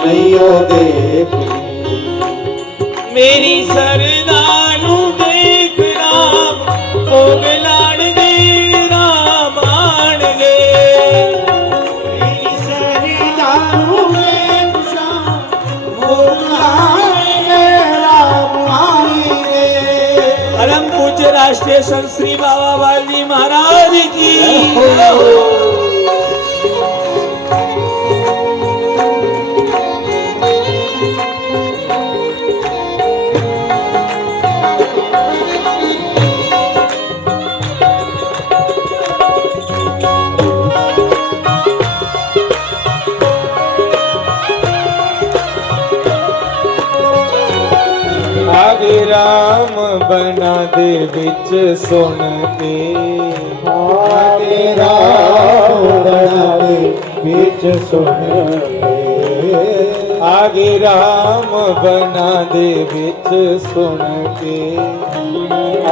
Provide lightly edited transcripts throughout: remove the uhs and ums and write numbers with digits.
नैयो देखी मेरी सरदानू देख राम भोग लाण दे राम आण गे मेरी सरदानू देख राम भोग लाए राम आएंगे। परम पूज्य राष्ट्रीय संत श्री बाबा बालजी महाराज की आगे राम बना दे बिच सुन के आगे राम बना दे बीच सुन के आगे राम बना दे बिच सुन के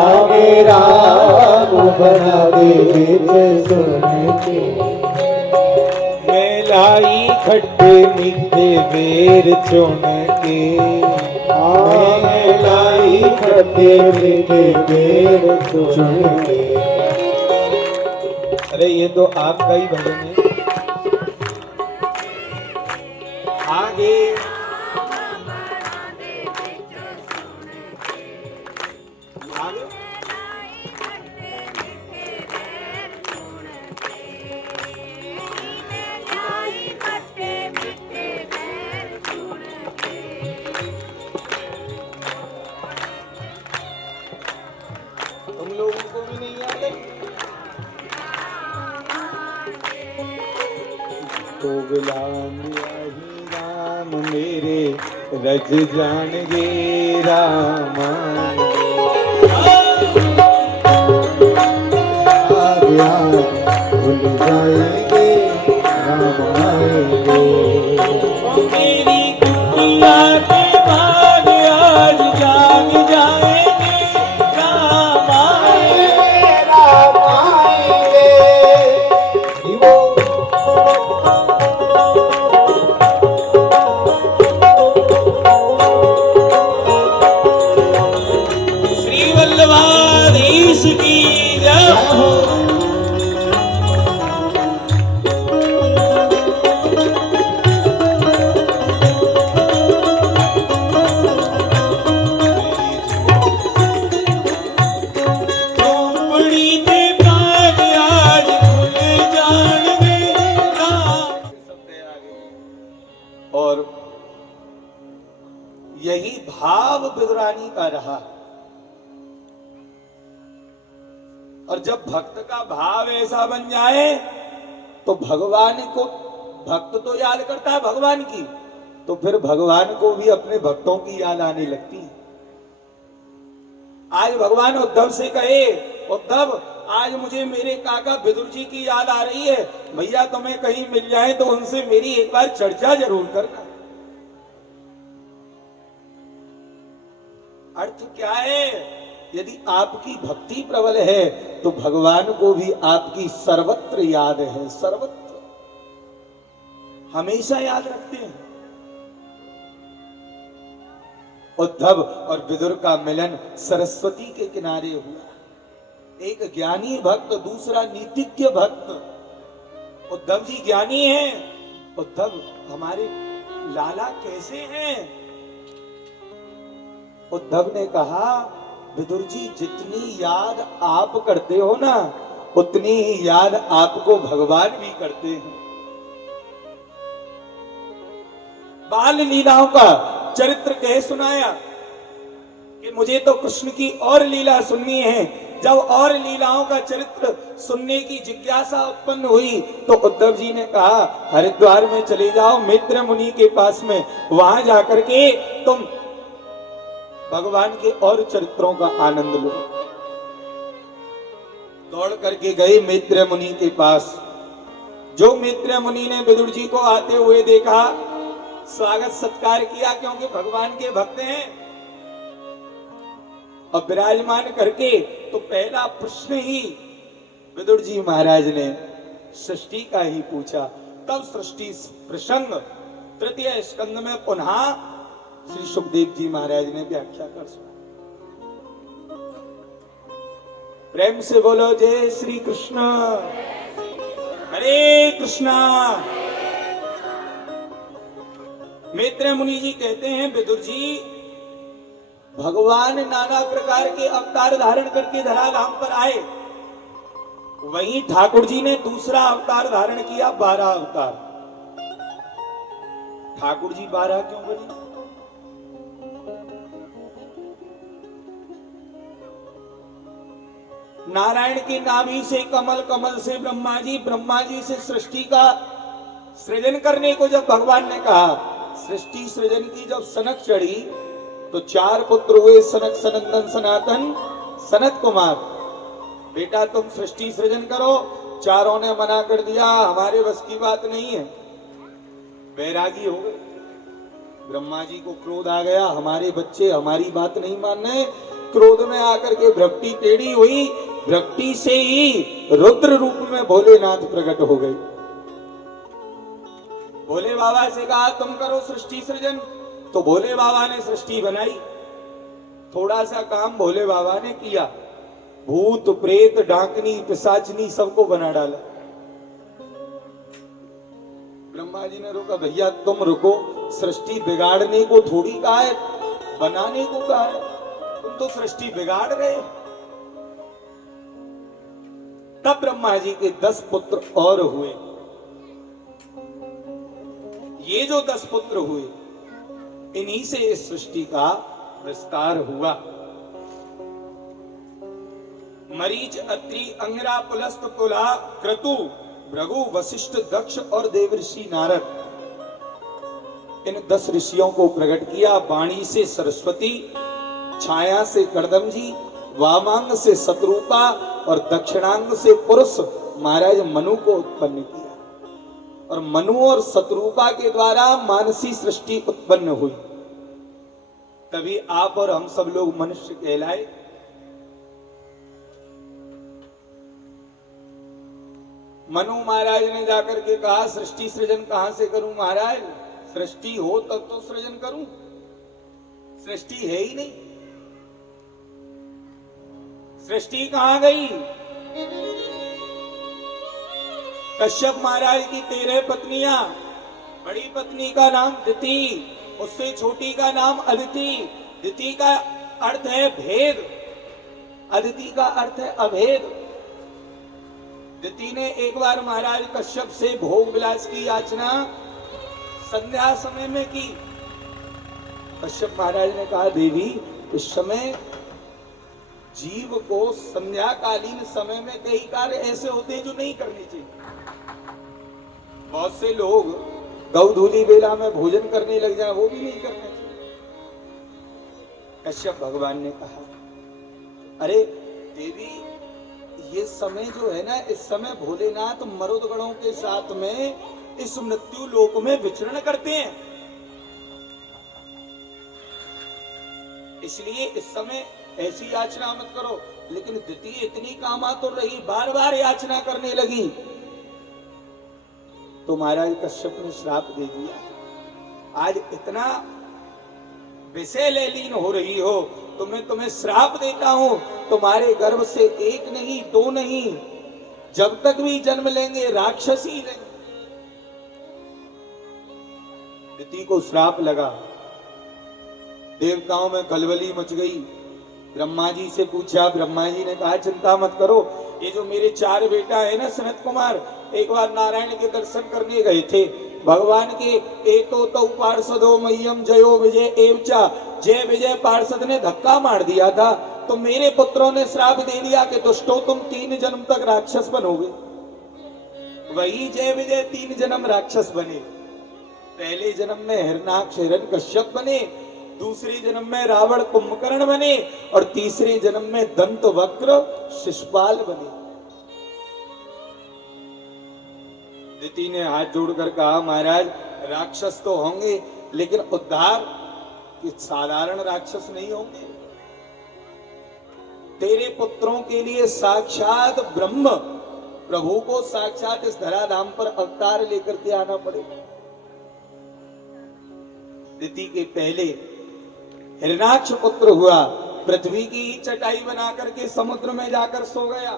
आगे राम बना दे बीच सुन के मैं लाई खट्टे मीठे बेर चुन के आगे लाई खट्टे मीठे बेर चुन के। अरे ये तो आपका ही भजन है। आगे आगे तुम लोगों को भी नहीं याद है? तो गुलाम यही राम मेरे रज जान गे राम आगे भूल जाएंगे राम आएंगे। मेरी कुटिया के बाद आज जाग जाएंगे राम आएंगे। राम आएंगे। वो श्री वल्लभाधीश की जय हो। झोंपड़ी के बाद आज खुल जाएंगे राम। और यही भाव विदुरानी का रहा। और जब भक्त का भाव ऐसा बन जाए तो भगवान को, भक्त तो याद करता है भगवान की, तो फिर भगवान को भी अपने भक्तों की याद आने लगती है। आज भगवान उद्धव से कहे, उद्धव आज मुझे मेरे काका विदुर जी की याद आ रही है, भैया तुम्हें कहीं मिल जाए तो उनसे मेरी एक बार चर्चा जरूर करना। अर्थ क्या है? यदि आपकी भक्ति प्रबल है तो भगवान को भी आपकी सर्वत्र याद है, सर्वत्र हमेशा याद रखते हैं। उद्धव और विदुर का मिलन सरस्वती के किनारे हुआ। एक ज्ञानी भक्त, दूसरा नीतिज्ञ भक्त। उद्धव जी ज्ञानी हैं। उद्धव हमारे लाला कैसे हैं? उद्धव ने कहा, विदुर जी जितनी याद आप करते हो ना, उतनी ही याद आपको भगवान भी करते हैं। बाल लीलाओं का चरित्र कह सुनाया कि मुझे तो कृष्ण की और लीला सुननी है। जब और लीलाओं का चरित्र सुनने की जिज्ञासा उत्पन्न हुई तो उद्धव जी ने कहा, हरिद्वार में चले जाओ मित्र मुनि के पास में, वहां जाकर के तुम भगवान के और चरित्रों का आनंद लो। दौड़ करके गए मित्र मुनि के पास। जो मित्र मुनि ने विदुर जी को आते हुए देखा, स्वागत सत्कार किया, क्योंकि भगवान के भक्त हैं, और विराजमान करके तो पहला प्रश्न ही विदुर जी महाराज ने सृष्टि का ही पूछा। तब सृष्टि प्रसंग तृतीय स्कंद में पुनः श्री सुखदेव जी महाराज ने व्याख्या कर सुना। प्रेम से बोलो जय श्री कृष्ण, हरे कृष्णा। मैत्रेय मुनि जी कहते हैं, विदुर जी, भगवान नाना प्रकार के अवतार धारण करके धराधाम पर आए, वहीं ठाकुर जी ने दूसरा अवतार धारण किया, 12 अवतार। ठाकुर जी 12 क्यों बने? नारायण की नाभि से कमल, कमल से ब्रह्मा जी से सृष्टि का सृजन करने को जब भगवान ने कहा, सृष्टि सृजन की जब सनक चढ़ी तो 4 पुत्र हुए, सनक, सनंदन, सनातन, सनत कुमार। बेटा तुम सृष्टि सृजन करो। चारों ने मना कर दिया, हमारे बस की बात नहीं है, बैरागी हो गए। ब्रह्मा जी को क्रोध आ गया, हमारे बच्चे हमारी बात नहीं मान रहे। क्रोध में आकर के भ्रक्ति टेढ़ी हुई, भ्रक्ति से ही रुद्र रूप में भोलेनाथ प्रकट हो गए। भोले बाबा से कहा तुम करो सृष्टि सृजन, तो भोले बाबा ने सृष्टि बनाई। थोड़ा सा काम भोले बाबा ने किया, भूत प्रेत डाकनी पिशाचनी सबको बना डाला। ब्रह्मा जी ने रोका, भैया तुम रुको, सृष्टि बिगाड़ने को थोड़ी कहा है, बनाने को कहा है, तुम तो सृष्टि बिगाड़ रहे। तब ब्रह्मा जी के 10 पुत्र और हुए। ये जो 10 पुत्र हुए, इन्हीं से इस सृष्टि का विस्तार हुआ। मरीच, अत्रि, अंगिरा, पुलस्त, पुला, क्रतु, भृगु, वशिष्ठ, दक्ष और देवर्षि नारद, इन 10 ऋषियों को प्रकट किया। वाणी से सरस्वती, छाया से कर्दम जी, वामांग से शत्रुपा और दक्षिणांग से पुरुष महाराज मनु को उत्पन्न किया। और मनु और शत्रुपा के द्वारा मानसी सृष्टि उत्पन्न हुई। तभी आप और हम सब लोग मनुष्य कहलाए। मनु महाराज ने जाकर के कहा, सृष्टि सृजन कहां से करूं महाराज? सृष्टि हो तब तो सृजन करूं, सृष्टि है ही नहीं। सृष्टि कहां गई? कश्यप महाराज की 13 पत्नियां, बड़ी पत्नी का नाम दिति, उससे छोटी का नाम अदिति। दिति का अर्थ है भेद, अदिति का अर्थ है अभेद। दिति ने एक बार महाराज कश्यप से भोग विलास की याचना संध्या समय में की। कश्यप महाराज ने कहा, देवी इस समय जीव को संध्याकालीन समय में कई कार्य ऐसे होते हैं जो नहीं करने चाहिए। बहुत से लोग गौधूली बेला में भोजन करने लग जाए, वो भी नहीं करना चाहिए। कश्यप भगवान ने कहा, अरे देवी ये समय जो है ना, इस समय भोलेनाथ मरुदगणों के साथ में इस मृत्यु लोक में विचरण करते हैं, इसलिए इस समय ऐसी याचना मत करो। लेकिन दिति इतनी कामातुर रही, बार बार याचना करने लगी, तो महाराज कश्यप ने श्राप दे दिया। आज इतना विषय लीन हो रही हो तो मैं तुम्हें श्राप देता हूं, तुम्हारे गर्भ से 1 नहीं 2 नहीं, जब तक भी जन्म लेंगे राक्षस ही रहेंगे। दिति को श्राप लगा, देवताओं में खलबली मच गई। ब्रह्मा जी से पूछा, ब्रह्मा जी ने कहा चिंता मत करो, ये जो मेरे 4 बेटा है ना सनत कुमार, एक बार नारायण के दर्शन करने गए थे, भगवान के एतो तो पार्षदो मह्यम जयो विजय एवचा, जय विजय पार्षद ने धक्का मार दिया था, तो मेरे पुत्रों ने श्राप दे दिया कि दुष्टो तुम 3 जन्म तक राक्षस बनोगे। वही जय विजय 3 जन्म राक्षस बने। पहले जन्म में हिरणाक्ष हिरण्यकश्यप बने, दूसरे जन्म में रावण कुंभकर्ण बने और तीसरे जन्म में दंत वक्र शिशुपाल बने। दिति ने हाथ जोड़कर कहा, महाराज राक्षस तो होंगे लेकिन उद्धार के साधारण राक्षस नहीं होंगे। तेरे पुत्रों के लिए साक्षात ब्रह्म प्रभु को साक्षात इस धराधाम पर अवतार लेकर के आना पड़ेगा। दिति के पहले हिरणाक्ष पुत्र हुआ, पृथ्वी की ही चटाई बना करके समुद्र में जाकर सो गया।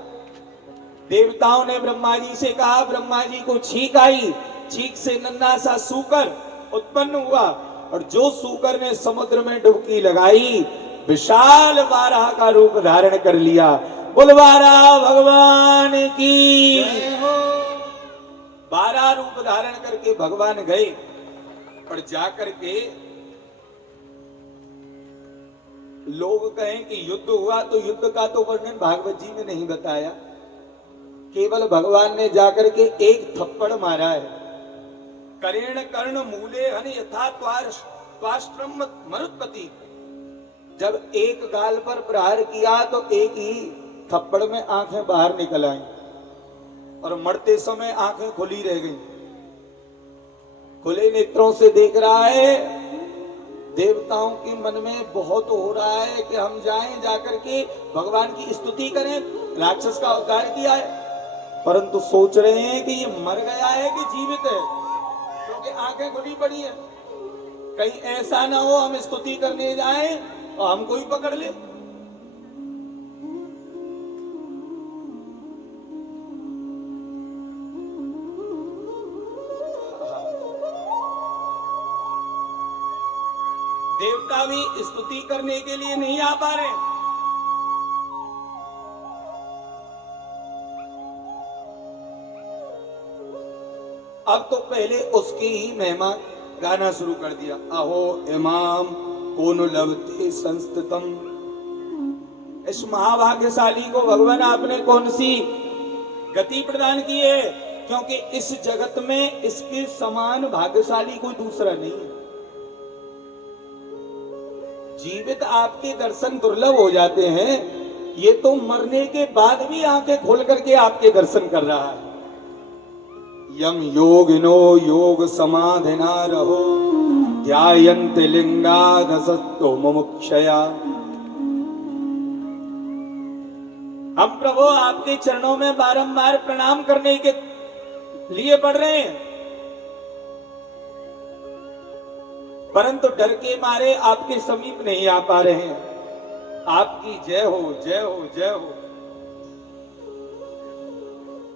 देवताओं ने ब्रह्मा जी से कहा, ब्रह्मा जी को छींक आई, छींक से नन्हा सा सूकर उत्पन्न हुआ और जो सूकर ने समुद्र में डुबकी लगाई विशाल बारह का रूप धारण कर लिया। बुलवारा भगवान की। 12 रूप धारण करके भगवान गए और जाकर के लोग कहें कि युद्ध हुआ, तो युद्ध का तो वर्णन भागवत जी में नहीं बताया, केवल भगवान ने जाकर के एक थप्पड़ मारा है। करेण कर्ण मूले हन यथा त्वाष्ट्रम मरुत्पति। जब एक गाल पर प्रहार किया तो एक ही थप्पड़ में आंखें बाहर निकल आई और मरते समय आंखें खुली रह गई। खुले नेत्रों से देख रहा है। देवताओं के मन में बहुत हो रहा है कि हम जाएं, जाकर के भगवान की स्तुति करें, राक्षस का उद्धार किया है, परंतु सोच रहे हैं कि ये मर गया है कि जीवित है, क्योंकि आंखें खुली पड़ी है। कहीं ऐसा ना हो हम स्तुति करने जाएं और हमको ही पकड़ ले। देवता भी स्तुति करने के लिए नहीं आ पा रहे। अब तो पहले उसकी ही महिमा गाना शुरू कर दिया। अहो इमाम कौन लवते संस्थितम। इस महाभाग्यशाली को भगवान आपने कौन सी गति प्रदान की है, क्योंकि इस जगत में इसके समान भाग्यशाली कोई दूसरा नहीं है। जीवित आपके दर्शन दुर्लभ हो जाते हैं, ये तो मरने के बाद भी आंखें खोल करके आपके दर्शन कर रहा है। यम योगिनो योग समाधिना रहो ध्यायन्त लिंगाधसतो मुमुक्षया। हम प्रभु आपके चरणों में बारंबार प्रणाम करने के लिए पड़ रहे हैं, परंतु डर के मारे आपके समीप नहीं आ पा रहे हैं। आपकी जय हो, जय हो, जय हो।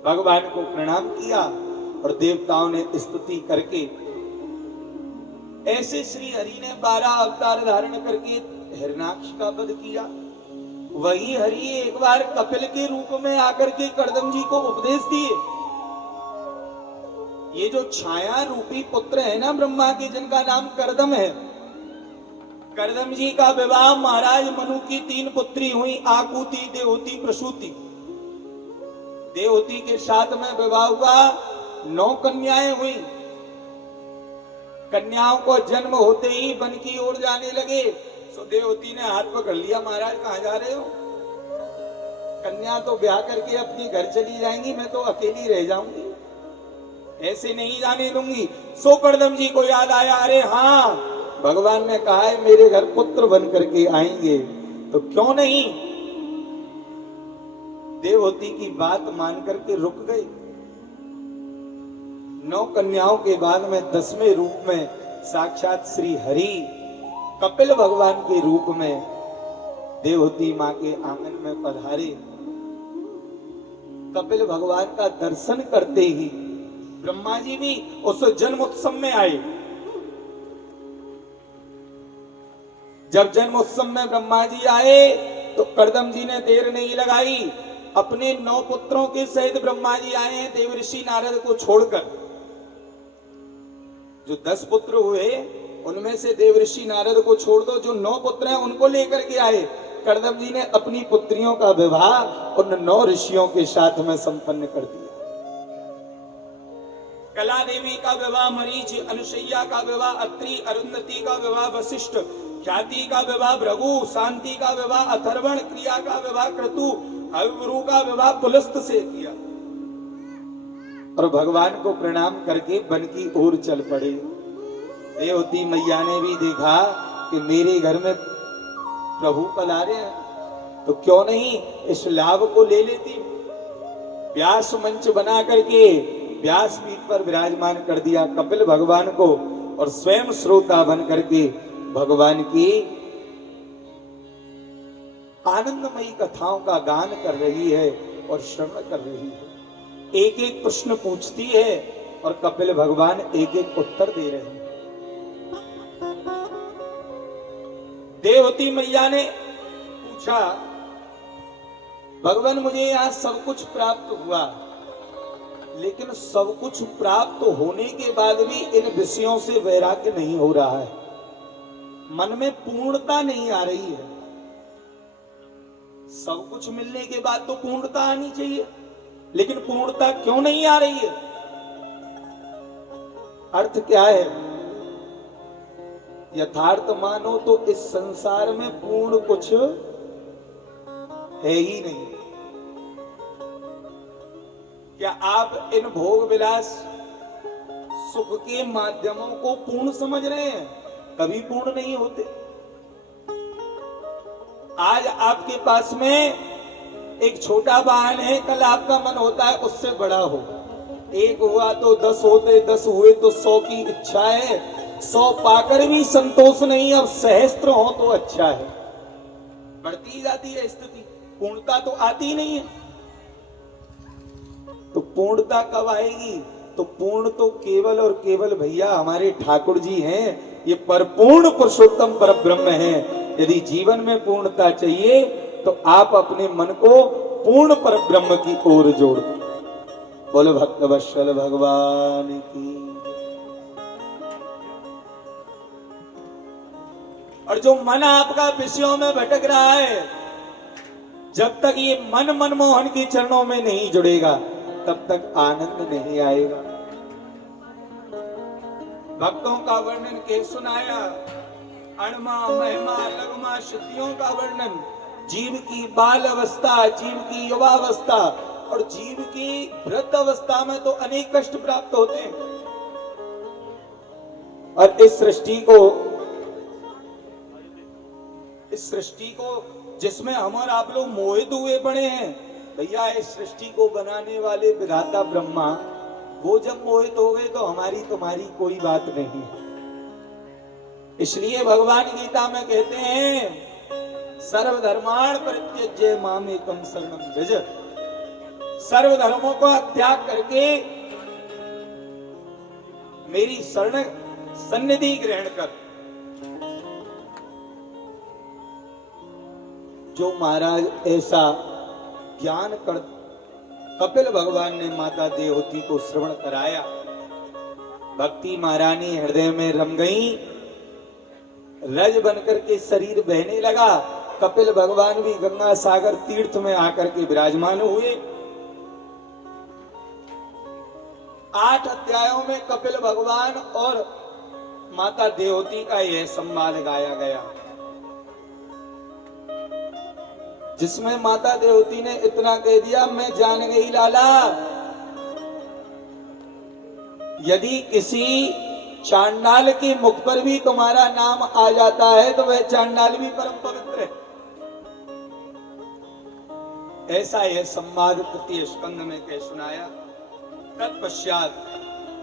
भगवान को प्रणाम किया और देवताओं ने स्तुति करके ऐसे श्री हरि ने 12 अवतार धारण करके हिरणाक्ष का वध किया। वही हरि एक बार कपिल के रूप में आकर के कर्दम जी को उपदेश दिए। ये जो छाया रूपी पुत्र है ना ब्रह्मा के, जिनका नाम कर्दम है, कर्दम जी का विवाह महाराज मनु की 3 पुत्री हुई, आकुति, देवहूति, प्रसूति। देवहूति के साथ में विवाह हुआ, 9 कन्याएं हुई। कन्याओं को जन्म होते ही वन की ओर जाने लगे, सो देवहूति ने हाथ पकड़ लिया, महाराज कहां जा रहे हो? कन्या तो ब्याह करके अपने घर चली जाएंगी, मैं तो अकेली रह जाऊंगी, ऐसे नहीं जाने दूंगी। सो कर्दम जी को याद आया, अरे हाँ, भगवान ने कहा है मेरे घर पुत्र बन करके आएंगे, तो क्यों नहीं। देवहूति की बात मान करके रुक गए। 9 कन्याओं के बाद में 10वें रूप में साक्षात श्री हरि कपिल भगवान के रूप में देवहूति मां के आंगन में पधारे। कपिल भगवान का दर्शन करते ही ब्रह्मा जी भी उस जन्म उत्सव में आए। जब जन्म उत्सव में ब्रह्मा जी आए तो कर्दम जी ने देर नहीं लगाई, अपने 9 पुत्रों के सहित ब्रह्मा जी आए हैं देवऋषि नारद को छोड़कर। जो 10 पुत्र हुए उनमें से देवऋषि नारद को छोड़ दो, जो 9 पुत्र हैं उनको लेकर के आए। कर्दम जी ने अपनी पुत्रियों का विवाह उन 9 ऋषियों के साथ में संपन्न कर दिया। कला देवी का विवाह मरीच, अनुसैया का विवाह अत्रि, अरुंधति का विवाह वशिष्ठ, ख्याति का विवाह भृगु, शांति का विवाह अथर्वण, क्रिया का विवाह क्रतु, अविभ्रू का विवाह पुलस्त से किया। और भगवान को प्रणाम करके वन की ओर चल पड़े। देवहूति मैया ने भी देखा कि मेरे घर में प्रभु पधारे हैं, तो क्यों नहीं इस लाभ को ले लेती। व्यास मंच बना करके व्यास पीठ पर विराजमान कर दिया। कपिल भगवान को और स्वयं श्रोता बन करके भगवान की आनंदमयी कथाओं का गान कर रही है और श्रवण कर रही है। एक एक प्रश्न पूछती है और कपिल भगवान एक एक उत्तर दे रहे हैं। देवती मैया ने पूछा, भगवान मुझे यहां सब कुछ प्राप्त हुआ, लेकिन सब कुछ प्राप्त होने के बाद भी इन विषयों से वैराग्य नहीं हो रहा है, मन में पूर्णता नहीं आ रही है। सब कुछ मिलने के बाद तो पूर्णता आनी चाहिए, लेकिन पूर्णता क्यों नहीं आ रही है? अर्थ क्या है? यथार्थ मानो तो इस संसार में पूर्ण कुछ है ही नहीं। क्या आप इन भोग विलास सुख के माध्यमों को पूर्ण समझ रहे हैं? कभी पूर्ण नहीं होते। आज आपके पास में एक छोटा वाहन है, कल आपका मन होता है उससे बड़ा हो। एक हुआ तो 10 होते, 10 हुए तो 100 की इच्छा है, 100 पाकर भी संतोष नहीं, अब सहस्त्र हो तो अच्छा है। बढ़ती जाती है स्थिति, पूर्णता तो आती नहीं है। तो पूर्णता कब आएगी? तो पूर्ण तो केवल और केवल भैया हमारे ठाकुर जी हैं। ये परपूर्ण पुरुषोत्तम परब्रह्म है। यदि जीवन में पूर्णता चाहिए तो आप अपने मन को पूर्ण परब्रह्म की ओर जोड़ दो। बोलो भक्तवत्सल भगवान की। और जो मन आपका विषयों में भटक रहा है, जब तक ये मन मनमोहन के चरणों में नहीं जुड़ेगा तब तक आनंद नहीं आएगा। भक्तों का वर्णन के सुनाया, अणमा महिमा लगमा सिद्धियों का वर्णन, जीव की बाल अवस्था, जीव की युवावस्था और जीव की वृद्ध अवस्था में तो अनेक कष्ट प्राप्त होते हैं। और इस सृष्टि को जिसमें हम और आप लोग मोहित हुए पड़े हैं, भैया इस सृष्टि को बनाने वाले विधाता ब्रह्मा, वो जब मोहित हो गए तो हमारी तुम्हारी कोई बात नहीं है। इसलिए भगवान गीता में कहते हैं, सर्वधर्माण परित्यज्य मामेकं शरणं व्रज। सर्वधर्मों का त्याग करके मेरी शरण सन्निधि ग्रहण कर। जो महाराज ऐसा ज्ञान कर कपिल भगवान ने माता देवहूति को श्रवण कराया, भक्ति महारानी हृदय में रम गई, रज बनकर के शरीर बहने लगा। कपिल भगवान भी गंगा सागर तीर्थ में आकर के विराजमान हुए। 8 अध्यायों में कपिल भगवान और माता देवहूति का यह संवाद गाया गया, जिसमें माता देवहूति ने इतना कह दिया, मैं जान गई लाला, यदि किसी चांडाल के मुख पर भी तुम्हारा नाम आ जाता है तो वह चांडाल भी परम पवित्र है। ऐसा यह संवाद तृतीय स्कंद में कह सुनाया। तत्पश्चात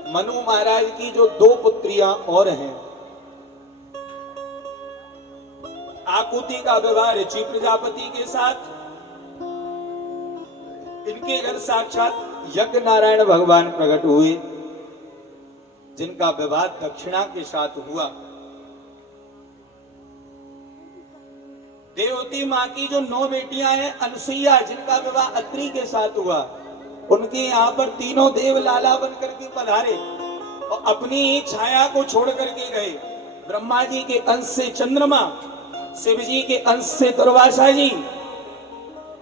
मनु महाराज की जो 2 पुत्रियां और हैं, आकुति का विवाह ऋषि प्रजापति के साथ, इनके घर साक्षात यज्ञ नारायण भगवान प्रकट हुए, जिनका विवाह दक्षिणा के साथ हुआ। देवती माँ की जो 9 बेटियां हैं, अनसुईया, जिनका विवाह अत्रि के साथ हुआ, उनके यहाँ पर तीनों देव लाला बनकर के पधारे और अपनी छाया को छोड़ करके गए। ब्रह्मा जी के अंश से चंद्रमा, शिव जी के अंश से दुर्वासा जी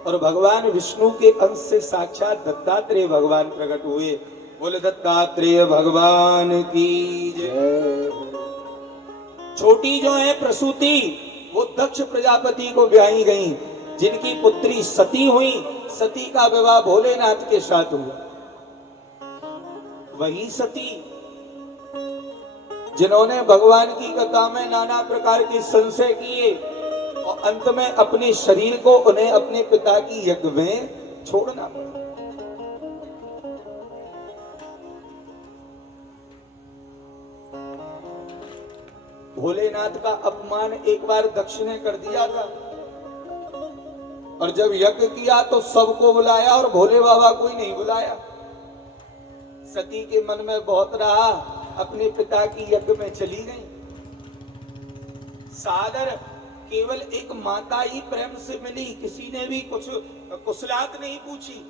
और भगवान विष्णु के अंश से साक्षात दत्तात्रेय भगवान प्रकट हुए। बोले दत्तात्रेय भगवान की जय। छोटी जो है प्रसूति, वो दक्ष प्रजापति को ब्याही गई, जिनकी पुत्री सती हुई। सती का विवाह भोलेनाथ के साथ हुआ। वही सती जिन्होंने भगवान की कथा में नाना प्रकार के संशय किए और अंत में अपने शरीर को उन्हें अपने पिता की यज्ञ में छोड़ना पड़ा। भोलेनाथ का अपमान एक बार दक्ष ने कर दिया था, और जब यज्ञ किया तो सबको बुलाया और भोले बाबा को ही नहीं बुलाया। सती के मन में बहुत रहा, अपने पिता की यज्ञ में चली गई। सादर केवल एक माता ही प्रेम से मिली, किसी ने भी कुछ कुशलात नहीं पूछी।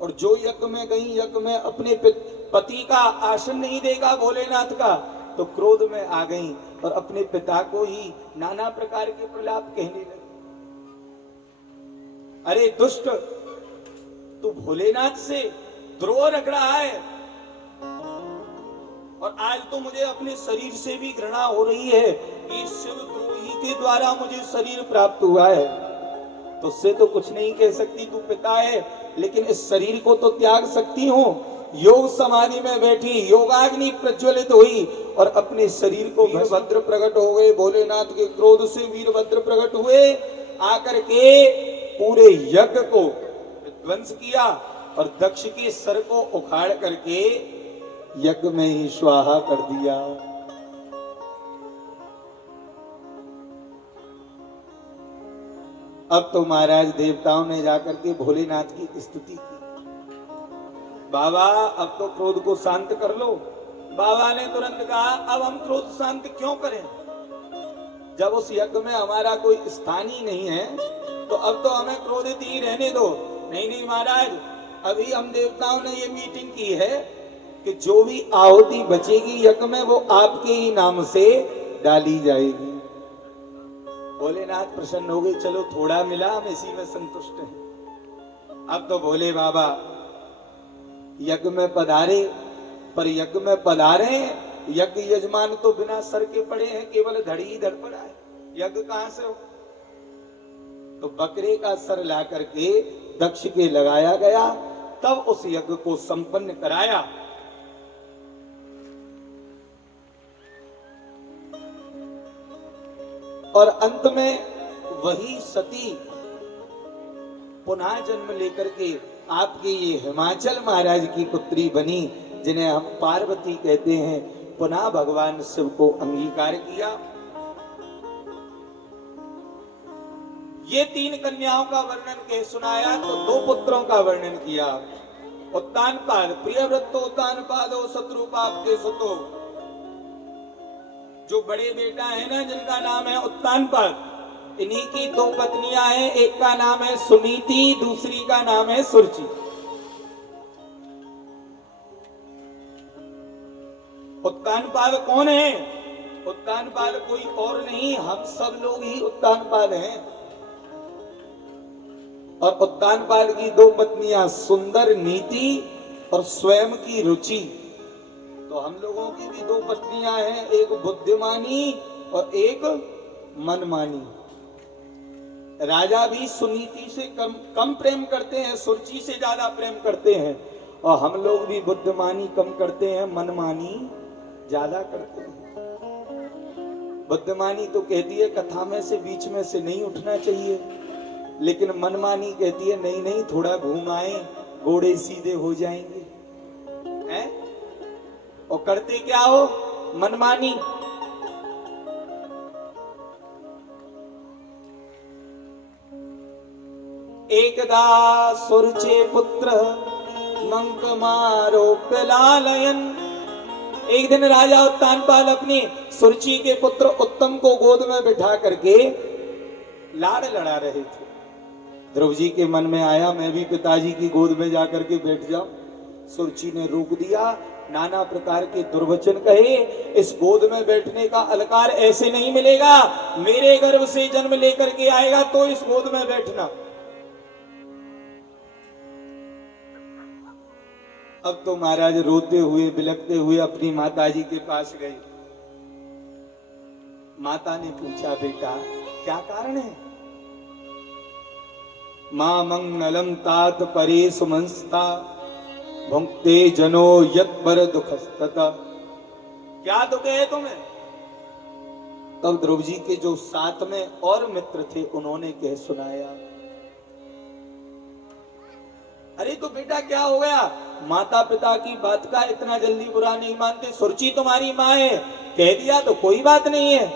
और जो यज्ञ में गई, यज्ञ में अपने पति का आसन नहीं देगा भोलेनाथ का, तो क्रोध में आ गई और अपने पिता को ही नाना प्रकार के प्रलाप कहने लगी। अरे दुष्ट, तू भोलेनाथ से द्रोह रख रहा है, और आज तो मुझे अपने शरीर से भी घृणा हो रही है कि शिवद्रोही के द्वारा मुझे शरीर प्राप्त हुआ है। तो उससे तो कुछ नहीं कह सकती, तू पिता है, लेकिन इस शरीर को तो त्याग सकती हूँ। योग समाधि में बैठी, योगाग्नि प्रज्वलित हुई और अपने शरीर को वीरभद्र प्रकट हो गए। भोलेनाथ के क्रोध से वीरभद्र प्रकट हुए, आकर के पूरे यज्ञ को विध्वंस किया और दक्ष के सर को उखाड़ करके यज्ञ में ही स्वाहा कर दिया। अब तो महाराज देवताओं ने जाकर के भोलेनाथ की स्तुति की। बाबा अब तो क्रोध को शांत कर लो। बाबा ने तुरंत कहा, अब हम क्रोध शांत क्यों करें, जब उस यज्ञ में हमारा कोई स्थान ही नहीं है, तो अब तो हमें क्रोधित ही रहने दो। नहीं नहीं महाराज, अभी हम देवताओं ने ये मीटिंग की है कि जो भी आहुति बचेगी यज्ञ में, वो आपके ही नाम से डाली जाएगी। भोलेनाथ प्रसन्न हो गए, चलो थोड़ा मिला, हम इसी में संतुष्ट हैं। अब तो भोले बाबा यज्ञ में पधारे, पर यज्ञ में पधारे, यज्ञ यजमान तो बिना सर के पड़े हैं, केवल धड़ी ही धड़ पड़ा है, यज्ञ कहां से हो। तो बकरे का सर ला करके दक्ष के लगाया गया, तब उस यज्ञ को संपन्न कराया। और अंत में वही सती पुनः जन्म लेकर के आपके ये हिमाचल महाराज की पुत्री बनी, जिन्हें हम पार्वती कहते हैं। पुनः भगवान शिव को अंगीकार किया। ये 3 कन्याओं का वर्णन कह सुनाया, तो 2 पुत्रों का वर्णन किया। उत्तानपाद, प्रियव्रतो उत्तानपादो शत्रुपाप्ते सुतो, जो बड़े बेटा है ना, जिनका नाम है उत्तानपाद, इन्हीं की 2 पत्नियां हैं। एक का नाम है सुनीति, दूसरी का नाम है सुरुचि। उत्तानपाद कौन है? उत्तानपाद कोई और नहीं, हम सब लोग ही उत्तानपाद हैं। और उत्तानपाद की 2 पत्नियां सुंदर नीति और स्वयं की रुचि। तो हम लोगों की भी 2 पत्नियां हैं, एक बुद्धिमानी और एक मनमानी। राजा भी सुनीति से कम प्रेम करते हैं, सुरुचि से ज्यादा प्रेम करते हैं, और हम लोग भी बुद्धिमानी कम करते हैं, मनमानी ज्यादा करते हैं। बुद्धिमानी तो कहती है कथा में से बीच में से नहीं उठना चाहिए, लेकिन मनमानी कहती है नहीं नहीं, थोड़ा घूम आए, घोड़े सीधे हो जाएंगे, हैं? और करते क्या हो? मनमानी। एकदा सुरचे पुत्र मंक मारोप्य लालयन। एक दिन राजा उत्तानपाद अपनी सुरुचि के पुत्र उत्तम को गोद में बिठा करके लाड़ लड़ा रहे थे। ध्रुव जी के मन में आया, मैं भी पिताजी की गोद में जाकर के बैठ जाऊं। सुरुचि ने रोक दिया, नाना प्रकार के दुर्वचन कहे, इस गोद में बैठने का अलकार ऐसे नहीं मिलेगा, मेरे गर्भ से जन्म लेकर के आएगा तो इस गोद में बैठना। अब तो महाराज रोते हुए बिलखते हुए अपनी माताजी के पास गए। माता ने पूछा, बेटा क्या कारण है? मां मंगलम तात परे सुमंस्ता भुंक्ते जनो यत पर दुखस्तता। क्या दुख है तुम्हें? तब ध्रुव जी के जो साथ में और मित्र थे, उन्होंने कह सुनाया, अरे तो बेटा क्या हो गया? माता पिता की बात का इतना जल्दी बुरा नहीं मानते, सुरुचि तुम्हारी माँ है, कह दिया तो कोई बात नहीं है।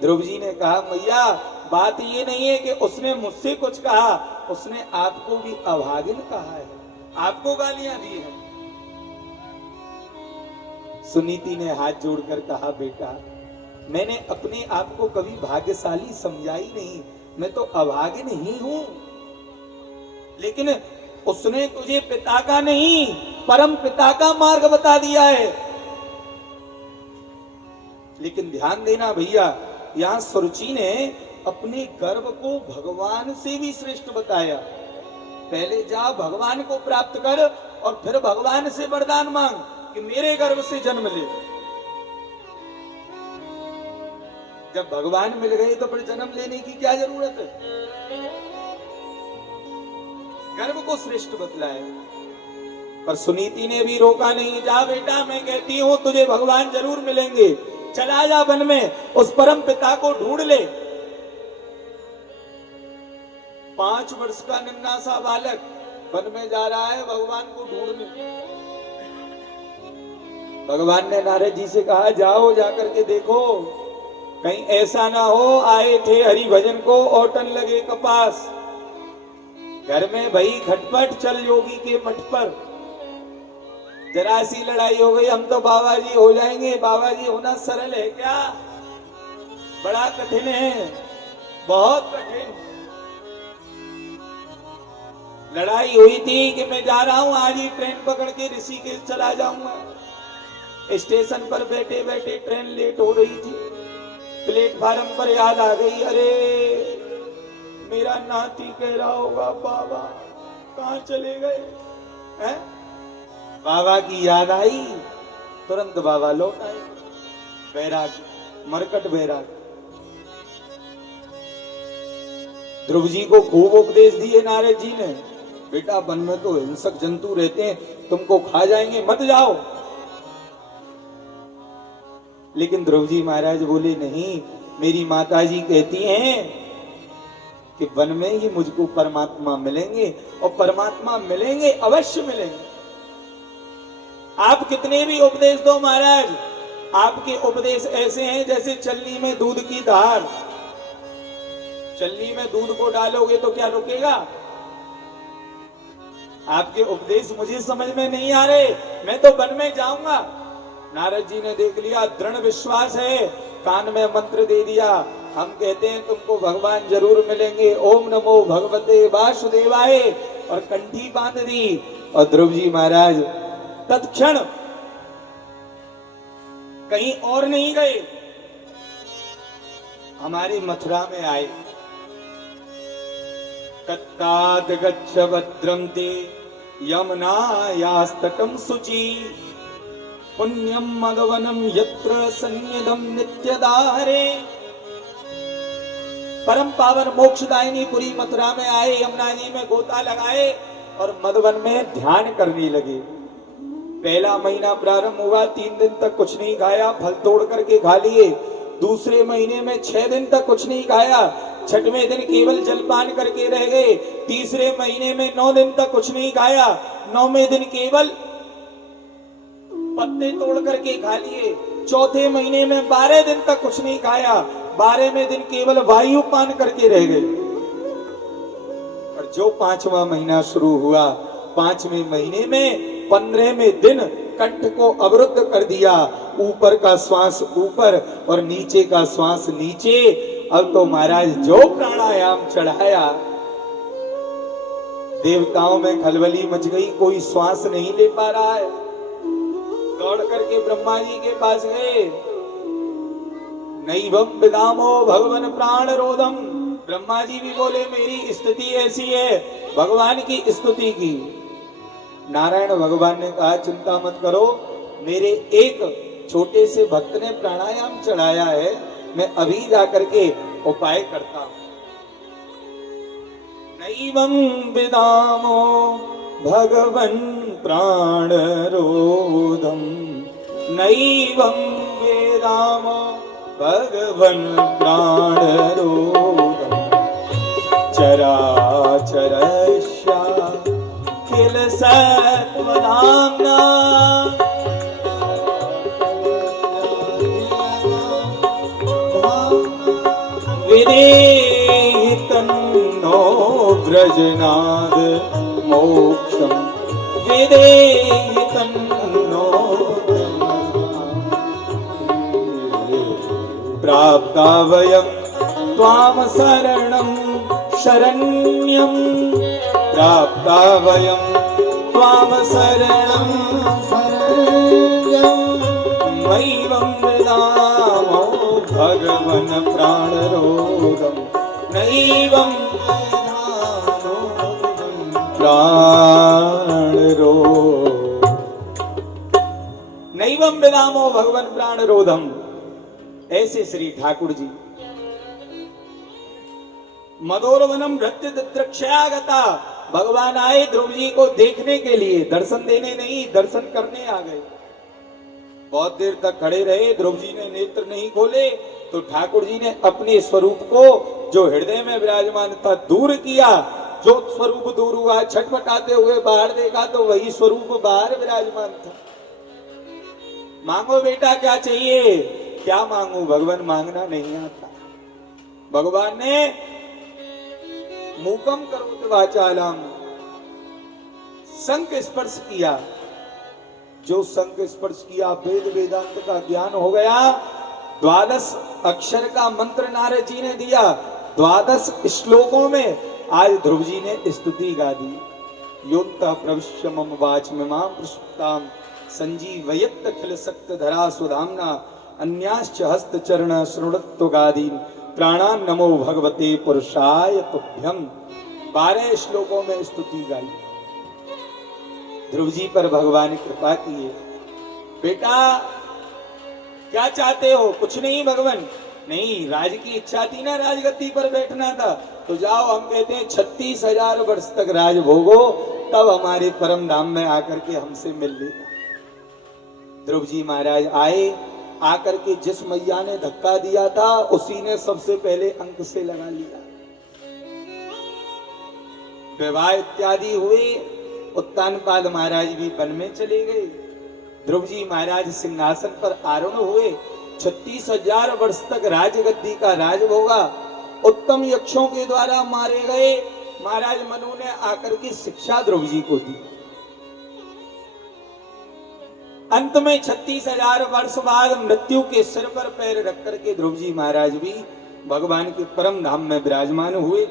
ध्रुव जी ने कहा मैया बात ये नहीं है कि उसने मुझसे कुछ कहा, उसने आपको भी अभागिन कहा है, आपको गालियां दी है। सुनीति ने हाथ जोड़कर कहा बेटा मैंने अपने आप को कभी भाग्यशाली समझा ही नहीं, मैं तो अभागिन ही हूं। लेकिन उसने तुझे पिता का नहीं परम पिता का मार्ग बता दिया है। लेकिन ध्यान देना भैया, यहां सुरुचि ने अपने गर्भ को भगवान से भी श्रेष्ठ बताया। पहले जा भगवान को प्राप्त कर और फिर भगवान से वरदान मांग कि मेरे गर्भ से जन्म ले। जब भगवान मिल गए तो फिर जन्म लेने की क्या जरूरत है? गर्भ को श्रेष्ठ बतलाया। पर सुनीति ने भी रोका नहीं, जा बेटा मैं कहती हूं तुझे भगवान जरूर मिलेंगे, चला जा वन में, उस परम पिता को ढूंढ ले। 5 वर्ष का नन्हा सा बालक वन में जा रहा है भगवान को ढूंढने। भगवान ने नारद जी से कहा जाओ जाकर के देखो, कहीं ऐसा ना हो आए थे हरि भजन को औटन लगे कपास। घर में भई खटपट चल योगी के मठ पर, जरा सी लड़ाई हो गई हम तो बाबा जी हो जाएंगे। बाबा जी होना सरल है क्या? बड़ा कठिन है, बहुत कठिन। लड़ाई हुई थी कि मैं जा रहा हूं आज ही ट्रेन पकड़ के ऋषिकेश चला जाऊंगा। स्टेशन पर बैठे बैठे ट्रेन लेट हो रही थी, प्लेटफार्म पर याद आ गई, अरे मेरा नाती कह रहा होगा बाबा कहां चले गए हैं? बाबा की याद आई, तुरंत बाबा लौट आए। बैराग, मरकट बैराग। ध्रुव जी को खूब उपदेश दिए नारद जी ने, बेटा वन में तो हिंसक जंतु रहते हैं, तुमको खा जाएंगे, मत जाओ। लेकिन ध्रुव जी महाराज बोले नहीं, मेरी माता जी कहती हैं कि वन में ही मुझको परमात्मा मिलेंगे, और परमात्मा मिलेंगे, अवश्य मिलेंगे। आप कितने भी उपदेश दो महाराज, आपके उपदेश ऐसे हैं जैसे चलनी में दूध की धार। चलनी में दूध को डालोगे तो क्या रुकेगा? आपके उपदेश मुझे समझ में नहीं आ रहे, मैं तो वन में जाऊंगा। नारद जी ने देख लिया, दृढ़ विश्वास है, कान में मंत्र दे दिया, हम कहते हैं तुमको भगवान जरूर मिलेंगे, ओम नमो भगवते वासुदेवाय, और कंठी बांध दी। और ध्रुव जी महाराज तत्क्षण कहीं और नहीं गए, हमारी मथुरा में आए। तत्ताद गच्छ भद्रं ते यमुनायास्तटं शुचि, पुण्यम मदवनम यत्र सन्निधम नित्यदारे। परम पावन मोक्षदायिनी पुरी मथुरा में आए, यमुना जी में गोता लगाए और मधुवन में ध्यान करने लगे। पहला महीना प्रारंभ हुआ, 3 दिन तक कुछ नहीं खाया, फल तोड़ करके खा लिए। दूसरे महीने में 6 दिन तक कुछ नहीं खाया, 6वें दिन केवल जलपान करके रह गए। तीसरे महीने में 9 दिन तक कुछ नहीं खाया, 9वें दिन केवल पत्ते तोड़ करके खा लिए। चौथे महीने में 12 दिन तक कुछ नहीं खाया, 12वें दिन केवल वायु पान करके रह गए। और जो 5वां महीना शुरू हुआ, 5वें महीने में 15वें दिन कंठ को अवरुद्ध कर दिया, ऊपर का श्वास ऊपर और नीचे का श्वास नीचे। अब तो महाराज जो प्राणायाम चढ़ाया, देवताओं में खलबली मच गई, कोई श्वास नहीं ले पा रहा है। दौड़ करके ब्रह्मा जी के पास गए, नैवं विदामो भगवन प्राण रोधम। ब्रह्मा जी भी बोले मेरी स्थिति ऐसी है, भगवान की स्तुति की। नारायण भगवान ने कहा चिंता मत करो, मेरे एक छोटे से भक्त ने प्राणायाम चढ़ाया है, मैं अभी जाकर के उपाय करता हूं। नैवं विदामो भगवन प्राण रोधम, नैवं वेदामो भगवन प्राण रोधम, चराचरस्या किल सकल सत्वधाम्ना विदेहि तन्नो व्रजनाद मोक्षम विदेहि तन्नो प्राप्ता वयं त्वाम शरणं शरण्यं प्राप्ता वयं त्वाम शरणं नैवं वेदामो भगवन् प्राणरोधं नैवं प्राणरो नैवं वेदामो भगवन् प्राणरोधम। ऐसे श्री ठाकुर जी मदोरवनम नृत्य द्रक्ष्यागता, भगवान आए ध्रुव जी को देखने के लिए, दर्शन देने नहीं दर्शन करने आ गए। बहुत देर तक खड़े रहे, ध्रुव जी ने नेत्र नहीं खोले तो ठाकुर जी ने अपने स्वरूप को जो हृदय में विराजमान था दूर किया। जो स्वरूप दूर हुआ, छटपटाते हुए बाहर देखा तो वही स्वरूप बाहर विराजमान था। मांगो बेटा क्या चाहिए, क्या मांगू, भगवान मांगना नहीं आता। भगवान ने मूकम करोति वाचालम, शंख स्पर्श किया। जो शंख स्पर्श किया वेद वेदांत का ज्ञान हो गया। 12 अक्षर का मंत्र नारद जी ने दिया। 12 श्लोकों में आज ध्रुव जी ने स्तुति गा दी। योन्त प्रविश्य मम वाच में मां प्रसुप्ताम संजीवयत् अखिल सक्त धरा सुधाम्ना अन्याश्च हस्त चरण श्रृणत्व गादीन प्राणान नमो भगवते पुरुषाय तुभ्यम। 12 श्लोकों में स्तुति गाई। ध्रुव जी पर भगवान ने कृपा की है। बेटा क्या चाहते हो, कुछ नहीं भगवान, नहीं राज की इच्छा थी ना, राजगद्दी पर बैठना था, तो जाओ हम कहते हैं 36,000 वर्ष तक राज भोगो, तब हमारे परम धाम में आकर के हमसे मिल लेना। ध्रुव जी महाराज आए, आकर के जिस मैया ने धक्का दिया था उसी ने सबसे पहले अंक से लगा लिया। विवाह इत्यादि हुए, उत्तानपाद महाराज भी वन में चले गए। ध्रुव जी महाराज सिंहासन पर आरूढ़ हुए। 36,000 वर्ष तक राजगद्दी का राज भोगा। उत्तम यक्षों के द्वारा मारे गए। महाराज मनु ने आकर की शिक्षा ध्रुव जी को दी। अंत में 36,000 वर्ष बाद मृत्यु के सिर पर पैर रख करके ध्रुव जी महाराज भी भगवान के परम धाम में विराजमान हुए।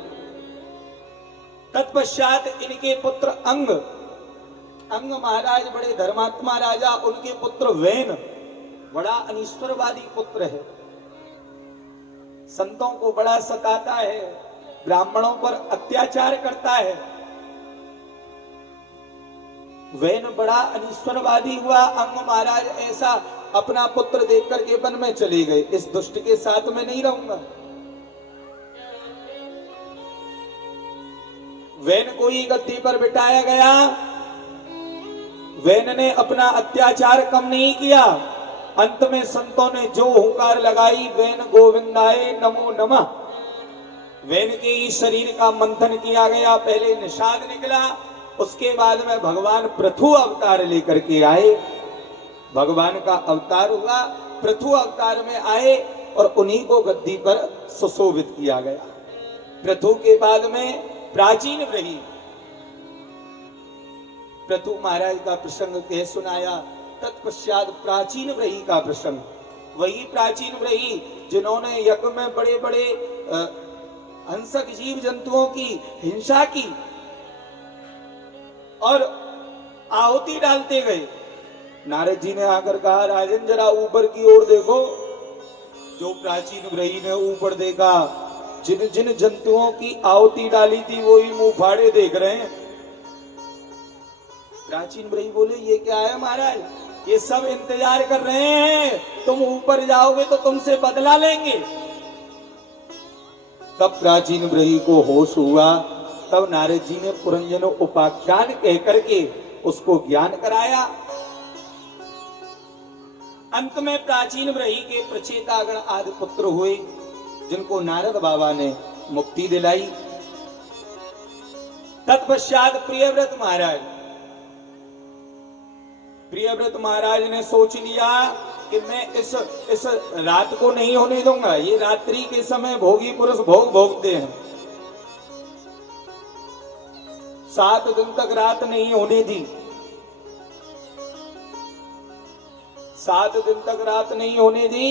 तत्पश्चात इनके पुत्र अंग महाराज बड़े धर्मात्मा राजा, उनके पुत्र वैन बड़ा अनिश्वरवादी पुत्र है, संतों को बड़ा सताता है, ब्राह्मणों पर अत्याचार करता है। वैन बड़ा अनिश्वरवादी हुआ। अंग महाराज ऐसा अपना पुत्र देख करके वन में चले गए, इस दुष्ट के साथ में नहीं रहूंगा। वैन को ही गद्दी पर बिठाया गया। वैन ने अपना अत्याचार कम नहीं किया। अंत में संतों ने जो हुंकार लगाई, वैन गोविंदाय नमो नमः, वैन के ही शरीर का मंथन किया गया। पहले निषाद निकला, उसके बाद में भगवान पृथु अवतार लेकर के आए। भगवान का अवतार हुआ, पृथु अवतार में आए और उन्हीं को गद्दी पर सुशोभित किया गया। पृथु के बाद में प्राचीन ब्रही, पृथु महाराज का प्रसंग कह सुनाया। तत्पश्चात प्राचीन ब्रही का प्रसंग, वही प्राचीन ब्रही जिन्होंने यज्ञ में बड़े बड़े हिंसक जीव जंतुओं की हिंसा की और आहुति डालते गए। नारद जी ने आकर कहा, राजन जरा ऊपर की ओर देखो। जो प्राचीन ब्रही ने ऊपर देखा, जिन जिन जंतुओं की आहुति डाली थी वो ही मुंह फाड़े देख रहे हैं। प्राचीन ब्रही बोले, ये क्या है महाराज, ये सब इंतजार कर रहे हैं, तुम ऊपर जाओगे तो तुमसे बदला लेंगे। तब प्राचीन ब्रही को होश हुआ। तब नारद जी ने पुरंजन उपाख्यान कह करके उसको ज्ञान कराया। अंत में प्राचीन ब्रही के प्रचेतागण आदि पुत्र हुए, जिनको नारद बाबा ने मुक्ति दिलाई। तत्पश्चात प्रियव्रत महाराज प्रियव्रत महाराज ने सोच लिया कि मैं इस रात को नहीं होने दूंगा। ये रात्रि के समय भोगी पुरुष भोग भोगते हैं। 7 दिन तक रात नहीं होने दी। 7 दिन तक रात नहीं होने दी।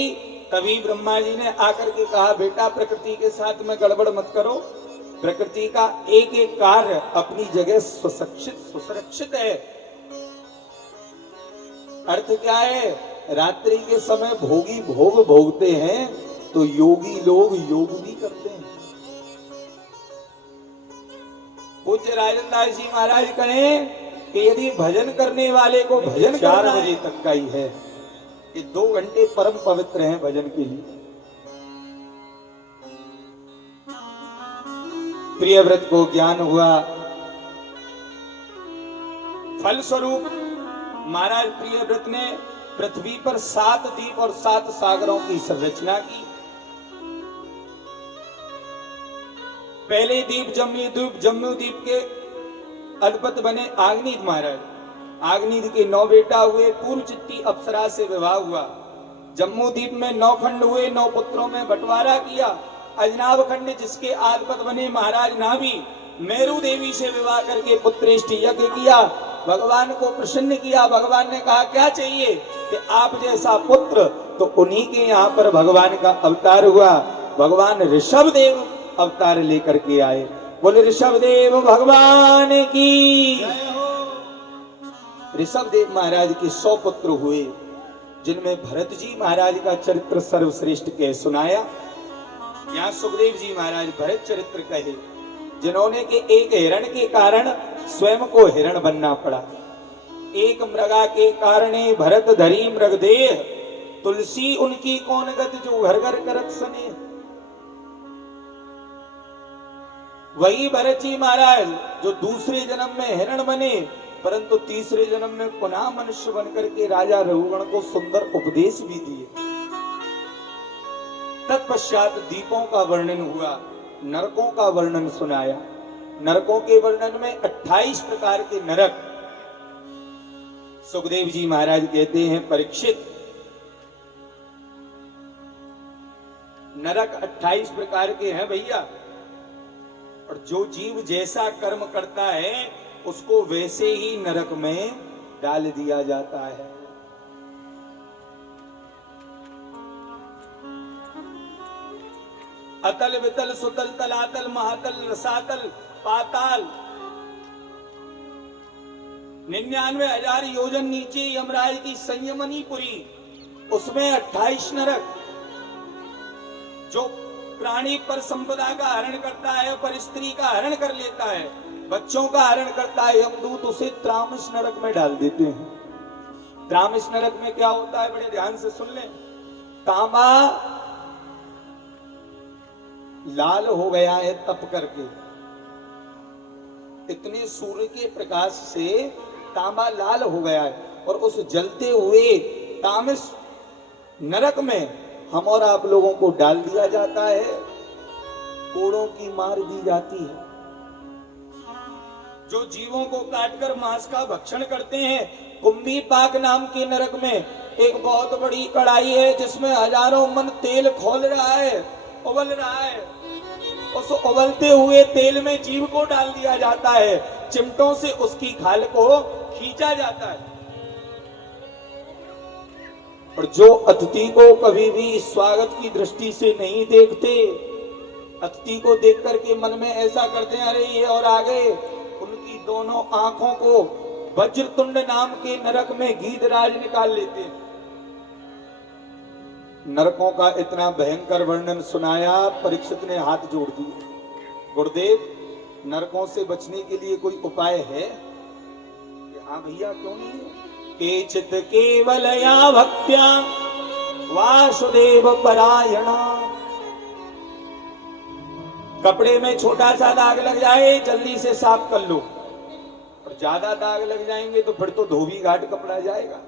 तभी ब्रह्मा जी ने आकर के कहा, बेटा प्रकृति के साथ में गड़बड़ मत करो। प्रकृति का एक एक कार्य अपनी जगह सुरक्षित है। अर्थ क्या है? रात्रि के समय भोगी भोग भोगते हैं तो योगी लोग योग भी करते हैं। पूज्य राजन दास जी महाराज कहें कि यदि भजन करने वाले को भजन 4 बजे तक का ही है, ये 2 घंटे परम पवित्र हैं भजन के लिए। प्रियव्रत को ज्ञान हुआ। फलस्वरूप महाराज प्रियव्रत ने पृथ्वी पर 7 द्वीप और 7 सागरों की संरचना की। पहले द्वीप जम्मू द्वीप के अधिपति बने आग्नेय महाराज। आग्नेय के 9 बेटा हुए। पूर्व चित्ती अप्सरा से विवाह हुआ। जम्मू द्वीप में 9 खंड हुए। 9 पुत्रों में बंटवारा किया। अजनाब खंड जिसके आधिपति बने महाराज नाभि, मेरू देवी से विवाह करके पुत्रेष्टि यज्ञ किया। भगवान को प्रसन्न किया। भगवान ने कहा क्या चाहिए कि आप जैसा पुत्र, तो उन्हीं के यहाँ पर भगवान का अवतार हुआ। भगवान ऋषभ देव अवतार लेकर के आए। बोले ऋषभ देव भगवान की। ऋषभ देव महाराज के 100 पुत्र हुए, जिनमें भरत जी महाराज का चरित्र सर्वश्रेष्ठ कह सुनाया। यहाँ सुखदेव जी महाराज भरत चरित्र कहे, जिन्होंने के एक हिरण के कारण स्वयं को हिरण बनना पड़ा। एक मृगा के कारणे भरत धरी मृगदेह, तुलसी उनकी कौन गत जो घर घर करत सने। वही भरत जी महाराज जो दूसरे जन्म में हिरण बने, परंतु तीसरे जन्म में पुनः मनुष्य बनकर के राजा रघुगण को सुंदर उपदेश भी दिए। तत्पश्चात दीपों का वर्णन हुआ, नरकों का वर्णन सुनाया। नरकों के वर्णन में 28 प्रकार के नरक। सुखदेव जी महाराज कहते हैं, परीक्षित, नरक 28 प्रकार के हैं भैया, और जो जीव जैसा कर्म करता है उसको वैसे ही नरक में डाल दिया जाता है। अतल वितल सुतल तलातल महातल रसातल पाताल, 99,000 योजन नीचे यमराज की संयमनीपुरी, उसमें 28 नरक। जो प्राणी पर संपदा का हरण करता है, पर स्त्री का हरण कर लेता है, बच्चों का हरण करता है, यमदूत उसे त्रामिस नरक में डाल देते हैं। त्रामिस नरक में क्या होता है, बड़े ध्यान से सुन लें। तांबा लाल हो गया है तप करके, इतने सूर्य के प्रकाश से तांबा लाल हो गया है, और उस जलते हुए तामिस नरक में हम और आप लोगों को डाल दिया जाता है। कोड़ों की मार दी जाती है। जो जीवों को काटकर मांस का भक्षण करते हैं, कुंभी पाक नाम के नरक में एक बहुत बड़ी कढ़ाई है, जिसमें हजारों मन तेल खौल रहा है, उबल रहा है। उस उबलते हुए तेल में जीव को डाल दिया जाता है। चिमटों से उसकी खाल को खींचा जाता है। और जो अतिथि को कभी भी स्वागत की दृष्टि से नहीं देखते, अतिथि को देख करके मन में ऐसा करते हैं, अरे ये और आ गए, उनकी दोनों आंखों को वज्रतुंड नाम के नरक में गीधराज निकाल लेते हैं। नरकों का इतना भयंकर वर्णन सुनाया, परीक्षित ने हाथ जोड़ दिए, गुरुदेव नरकों से बचने के लिए कोई उपाय है? हाँ भैया, क्यों नहीं है? केचित केवलया भक्त्या वासुदेव परायणा। कपड़े में छोटा सा दाग लग जाए, जल्दी से साफ कर लो, और ज्यादा दाग लग जाएंगे तो फिर तो धोबी घाट कपड़ा जाएगा।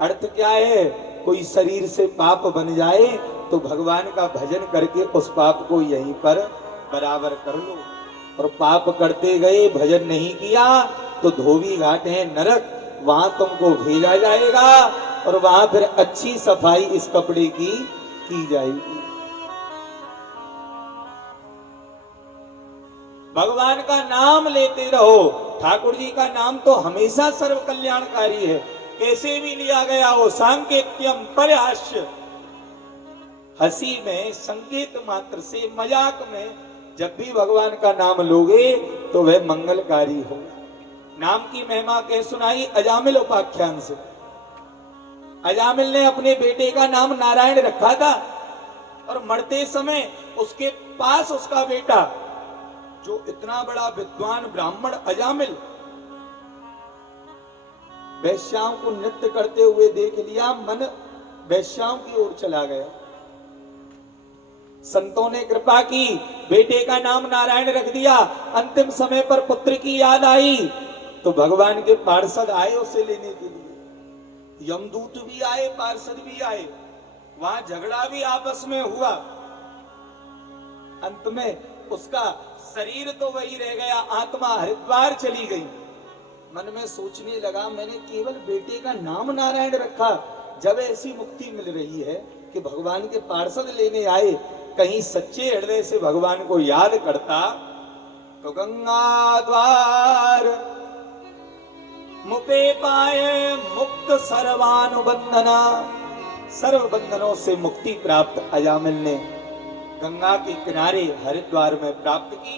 अर्थ क्या है? कोई शरीर से पाप बन जाए तो भगवान का भजन करके उस पाप को यहीं पर बराबर कर लो, और पाप करते गए, भजन नहीं किया तो धोबी घाट है नरक, वहां तुमको भेजा जाएगा और वहां फिर अच्छी सफाई इस कपड़े की जाएगी। भगवान का नाम लेते रहो। ठाकुर जी का नाम तो हमेशा सर्व कल्याणकारी है, कैसे भी लिया गया हो। सांकेत्यम परिहास्य, हंसी में, संकेत मात्र से, मजाक में जब भी भगवान का नाम लोगे तो वह मंगलकारी हो। नाम की महिमा कह सुनाई अजामिल उपाख्यान से। अजामिल ने अपने बेटे का नाम नारायण रखा था और मरते समय उसके पास उसका बेटा, जो इतना बड़ा विद्वान ब्राह्मण अजामिल, वैश्याओं को नृत्य करते हुए देख लिया, मन वैश्याओं की ओर चला गया। संतों ने कृपा की, बेटे का नाम नारायण रख दिया। अंतिम समय पर पुत्र की याद आई तो भगवान के पार्षद आए उसे लेने के लिए। यमदूत भी आए, पार्षद भी आए, वहां झगड़ा भी आपस में हुआ। अंत में उसका शरीर तो वही रह गया, आत्मा हरिद्वार चली गई। मन में सोचने लगा, मैंने केवल बेटे का नाम नारायण रखा, जब ऐसी मुक्ति मिल रही है कि भगवान के पार्षद लेने आए, कहीं सच्चे हृदय से भगवान को याद करता तो गंगा द्वार मुपे पाए मुक्त सर्वानुबंधना, सर्व बंधनों से मुक्ति प्राप्त अजामिल ने गंगा के किनारे हरिद्वार में प्राप्त की।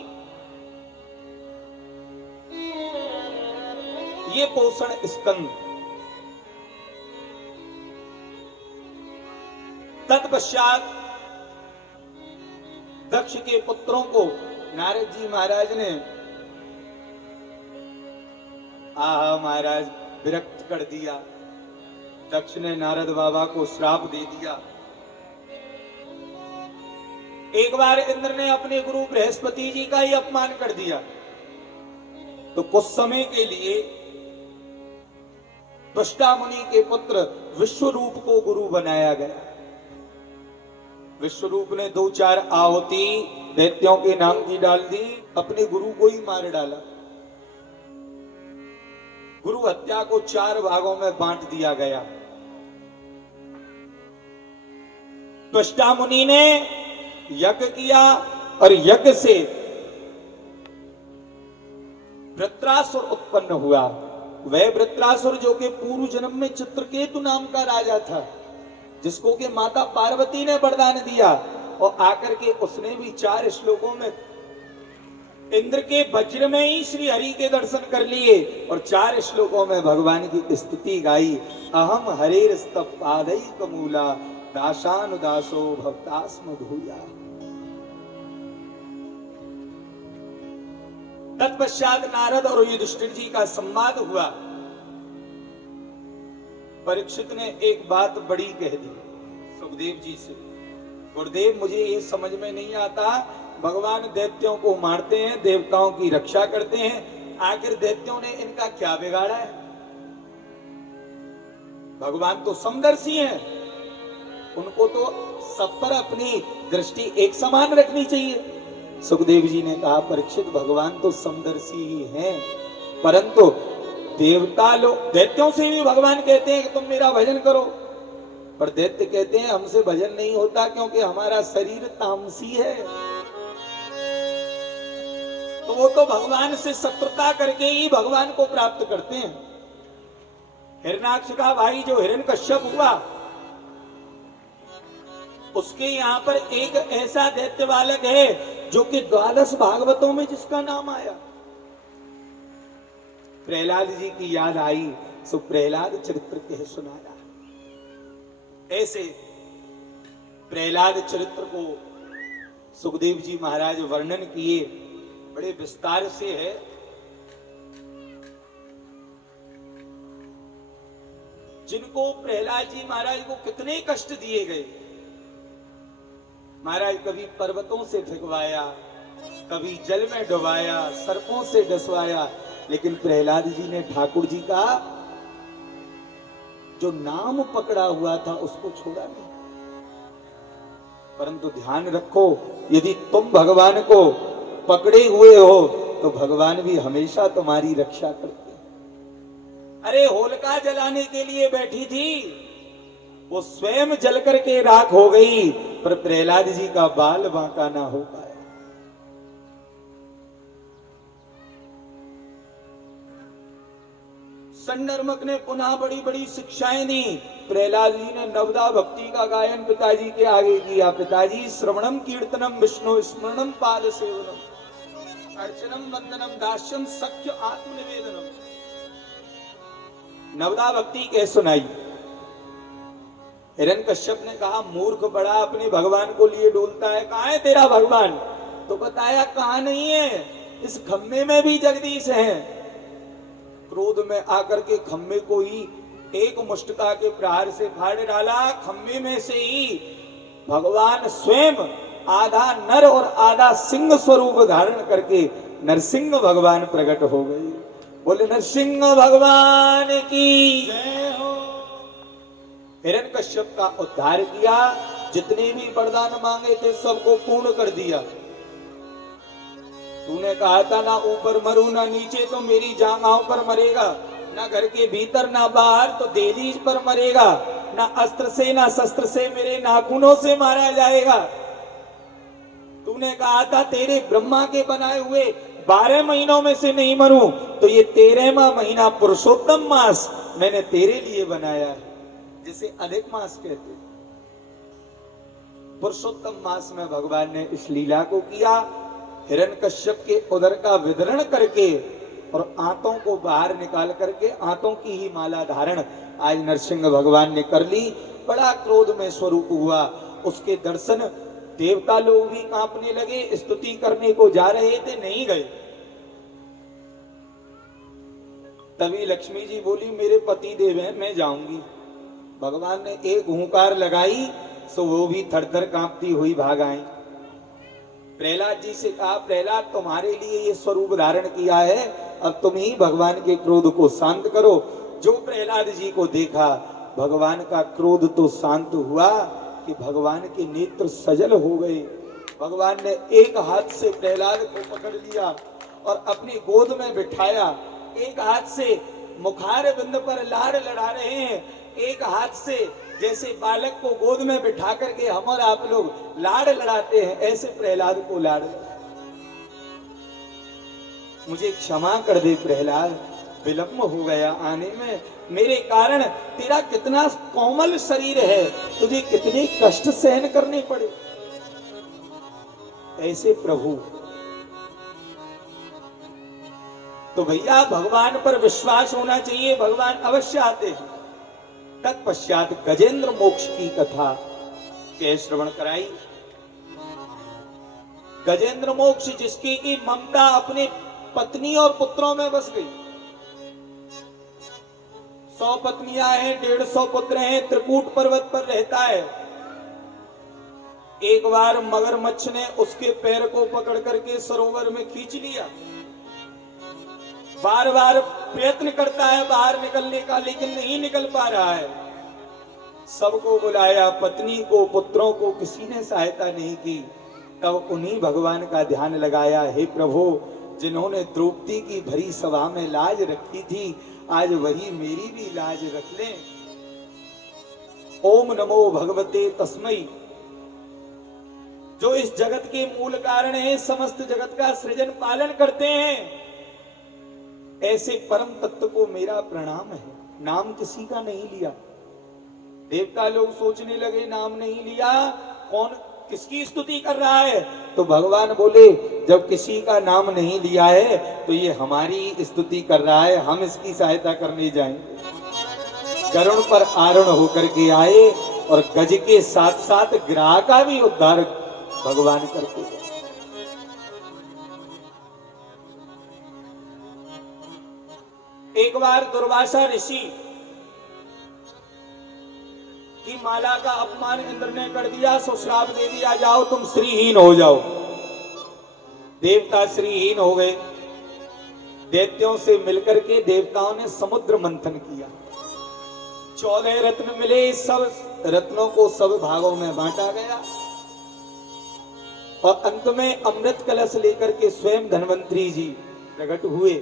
ये पोषण स्कंद। तत्पश्चात दक्ष के पुत्रों को नारद जी महाराज ने महाराज विरक्त कर दिया। दक्ष ने नारद बाबा को श्राप दे दिया। एक बार इंद्र ने अपने गुरु बृहस्पति जी का ही अपमान कर दिया तो कुछ समय के लिए त्वष्टा मुनि के पुत्र विश्वरूप को गुरु बनाया गया। विश्वरूप ने 2-4 आहुति दैत्यों के नाम की डाल दी, अपने गुरु को ही मार डाला। गुरु हत्या को 4 भागों में बांट दिया गया। त्वष्टा मुनि ने यज्ञ किया और यज्ञ से वृत्रासुर उत्पन्न हुआ। वह वृत्रासुर जो कि पूर्व जन्म में चित्रकेतु नाम का राजा था, जिसको कि माता पार्वती ने वरदान दिया, और आकर के उसने भी 4 श्लोकों में इंद्र के वज्र में ही श्री हरि के दर्शन कर लिए और 4 श्लोकों में भगवान की स्तुति गाई। अहम हरेर स्तव पादै कमूला दासानुदासो भक्तास्म भूया। तत्पश्चात नारद और युधिष्ठिर जी का संवाद हुआ। परीक्षित ने एक बात बड़ी कह दी सुखदेव जी से, गुरुदेव मुझे ये समझ में नहीं आता, भगवान दैत्यों को मारते हैं, देवताओं की रक्षा करते हैं, आखिर दैत्यों ने इनका क्या बिगाड़ा है? भगवान तो समदर्शी हैं, उनको तो सब पर अपनी दृष्टि एक समान रखनी चाहिए। सुखदेव जी ने कहा, परीक्षित भगवान तो समदर्शी ही हैं, परंतु देवता लोग, दैत्यों से भी भगवान कहते हैं कि तुम मेरा भजन करो, पर दैत्य कहते हैं हमसे भजन नहीं होता क्योंकि हमारा शरीर तामसी है। तो वो तो भगवान से शत्रुता करके ही भगवान को प्राप्त करते हैं। हिरण्याक्ष का भाई जो हिरण्यकश्यप हुआ, उसके यहाँ पर एक ऐसा दैत्य बालक है जो कि 12 भागवतों में जिसका नाम आया। प्रहलाद जी की याद आई, सो प्रहलाद चरित्र कह सुनाया। ऐसे प्रहलाद चरित्र को सुखदेव जी महाराज वर्णन किए, बड़े विस्तार से है। जिनको प्रहलाद जी महाराज को कितने कष्ट दिए गए। महाराज कभी पर्वतों से भिगवाया, कभी जल में डुबाया, सर्पों से डसवाया, लेकिन प्रहलाद जी ने ठाकुर जी का जो नाम पकड़ा हुआ था उसको छोड़ा नहीं। परंतु ध्यान रखो, यदि तुम भगवान को पकड़े हुए हो तो भगवान भी हमेशा तुम्हारी रक्षा करते हैं। अरे होलिका जलाने के लिए बैठी थी, वो स्वयं जल करके राख हो गई, पर प्रहलाद जी का बाल बांका ना हो पाया। संडर्मक ने पुनः बड़ी बड़ी शिक्षाएं दी। प्रहलाद जी ने नवदा भक्ति का गायन पिताजी के आगे किया। पिताजी, श्रवणम कीर्तनम विष्णु स्मरणम पाद सेवनम अर्चनम वंदनम दास्यम सख्य आत्मनिवेदनम। नवदा भक्ति कह सुनाई। हिरण्यकश्यप ने कहा, मूर्ख बड़ा अपने भगवान को लिए डोलता है, कहाँ है तेरा भगवान? तो बताया, कहाँ नहीं है, इस खम्भे में भी जगदीश है। क्रोध में आकर के खम्भे को ही एक मुष्टिका के प्रहार से फाड़ डाला। खम्भे में से ही भगवान स्वयं आधा नर और आधा सिंह स्वरूप धारण करके नरसिंह भगवान प्रकट हो गए। बोले नरसिंह भगवान की जय हो। हिरण्यकश्यप का उद्धार किया, जितने भी वरदान मांगे थे सबको पूर्ण कर दिया। तूने कहा था ना ऊपर मरू ना नीचे, तो मेरी जांघों पर मरेगा, ना घर के भीतर ना बाहर, तो दहलीज पर मरेगा, ना अस्त्र से ना शस्त्र से, मेरे नाखूनों से मारा जाएगा। तूने कहा था तेरे ब्रह्मा के बनाए हुए 12 महीनों में से नहीं मरूं, तो ये 13वां महीना पुरुषोत्तम मास मैंने तेरे लिए बनाया है, जिसे अधिक मास कहते हैं। पुरुषोत्तम मास में भगवान ने इस लीला को किया। हिरण्यकश्यप के उदर का विदरण करके और आंतों को बाहर निकाल करके आंतों की ही माला धारण आज नरसिंह भगवान ने कर ली। बड़ा क्रोध में स्वरूप हुआ। उसके दर्शन देवता लोग भी कांपने लगे, स्तुति करने को जा रहे थे, नहीं गए। तभी लक्ष्मी जी बोली, मेरे पति देव हैं, मैं जाऊंगी। भगवान ने एक हुंकार लगाई, सो वो भी थर थर कांपती हुई भाग आई। प्रहलाद जी से कहा, प्रहलाद तुम्हारे लिए ये स्वरूप धारण किया है, अब तुम ही भगवान के क्रोध को शांत करो। जो प्रहलाद जी को देखा, भगवान का क्रोध तो शांत हुआ कि भगवान के नेत्र सजल हो गए। भगवान ने एक हाथ से प्रहलाद को पकड़ लिया और अपनी गोद में बिठाया। एक हाथ से मुखार बिंद पर लाड़ लड़ा रहे हैं, एक हाथ से जैसे बालक को गोद में बिठा करके हम और आप लोग लाड़ लड़ाते हैं, ऐसे प्रहलाद को लाड़ लड़ा। मुझे क्षमा कर दे प्रहलाद, विलंब हो गया आने में, मेरे कारण तेरा कितना कोमल शरीर है, तुझे कितने कष्ट सहन करने पड़े। ऐसे प्रभु तो भैया भगवान पर विश्वास होना चाहिए, भगवान अवश्य आते हैं। तत्पश्चात गजेंद्र मोक्ष की कथा के श्रवण कराई। गजेंद्र मोक्ष जिसकी की ममता अपने पत्नी और पुत्रों में बस गई। 100 पत्नियां हैं, 150 पुत्र हैं, त्रिकूट पर्वत पर रहता है। एक बार मगरमच्छ ने उसके पैर को पकड़ करके सरोवर में खींच लिया। बार बार प्रयत्न करता है बाहर निकलने का, लेकिन नहीं निकल पा रहा है। सबको बुलाया, पत्नी को, पुत्रों को, किसी ने सहायता नहीं की। तब उन्हीं भगवान का ध्यान लगाया, हे प्रभु, जिन्होंने द्रौपदी की भरी सभा में लाज रखी थी, आज वही मेरी भी लाज रख लें। ओम नमो भगवते तस्मै, जो इस जगत के मूल कारण है, समस्त जगत का सृजन पालन करते हैं, ऐसे परम तत्व को मेरा प्रणाम है। नाम किसी का नहीं लिया। देवता लोग सोचने लगे नाम नहीं लिया, कौन किसकी स्तुति कर रहा है? तो भगवान बोले, जब किसी का नाम नहीं लिया है तो ये हमारी स्तुति कर रहा है, हम इसकी सहायता करने जाएंगे। करुण पर आरुण होकर के आए और गज के साथ साथ ग्राह का भी उद्धार भगवान करते हैं। एक बार दुर्वासा ऋषि की माला का अपमान इंद्र ने कर दिया, सो श्राप दे दिया, जाओ तुम श्रीहीन हो जाओ। देवता श्रीहीन हो गए। दैत्यों से मिलकर के देवताओं ने समुद्र मंथन किया। 14 रत्न मिले, सब रत्नों को सब भागों में बांटा गया और अंत में अमृत कलश लेकर के स्वयं धन्वंतरी जी प्रकट हुए।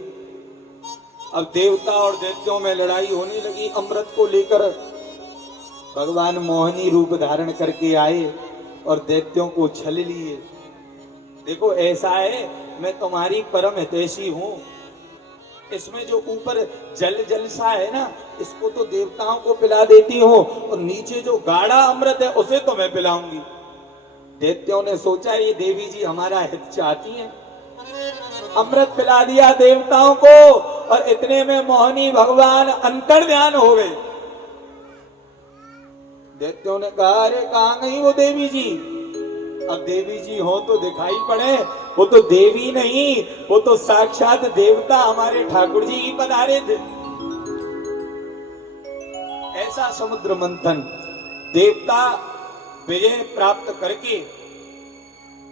अब देवता और दैत्यों में लड़ाई होने लगी अमृत को लेकर। भगवान मोहिनी रूप धारण करके आए और दैत्यों को छल लिए। देखो ऐसा है, मैं तुम्हारी परम हितैषी हूं, इसमें जो ऊपर जल जल सा है ना, इसको तो देवताओं को पिला देती हूँ, और नीचे जो गाढ़ा अमृत है उसे तो मैं पिलाऊंगी। दैत्यों ने सोचा ये देवी जी हमारा हित चाहती हैं, अमृत पिला दिया देवताओं को, और इतने में मोहिनी भगवान अंतर्ध्यान हो गए। दैत्यों ने कहा अरे कहां गई वो देवी जी? अब देवी जी हो तो दिखाई पड़े, वो तो देवी नहीं, वो तो साक्षात देवता हमारे ठाकुर जी ही पधारे थे। ऐसा समुद्र मंथन, देवता विजय प्राप्त करके,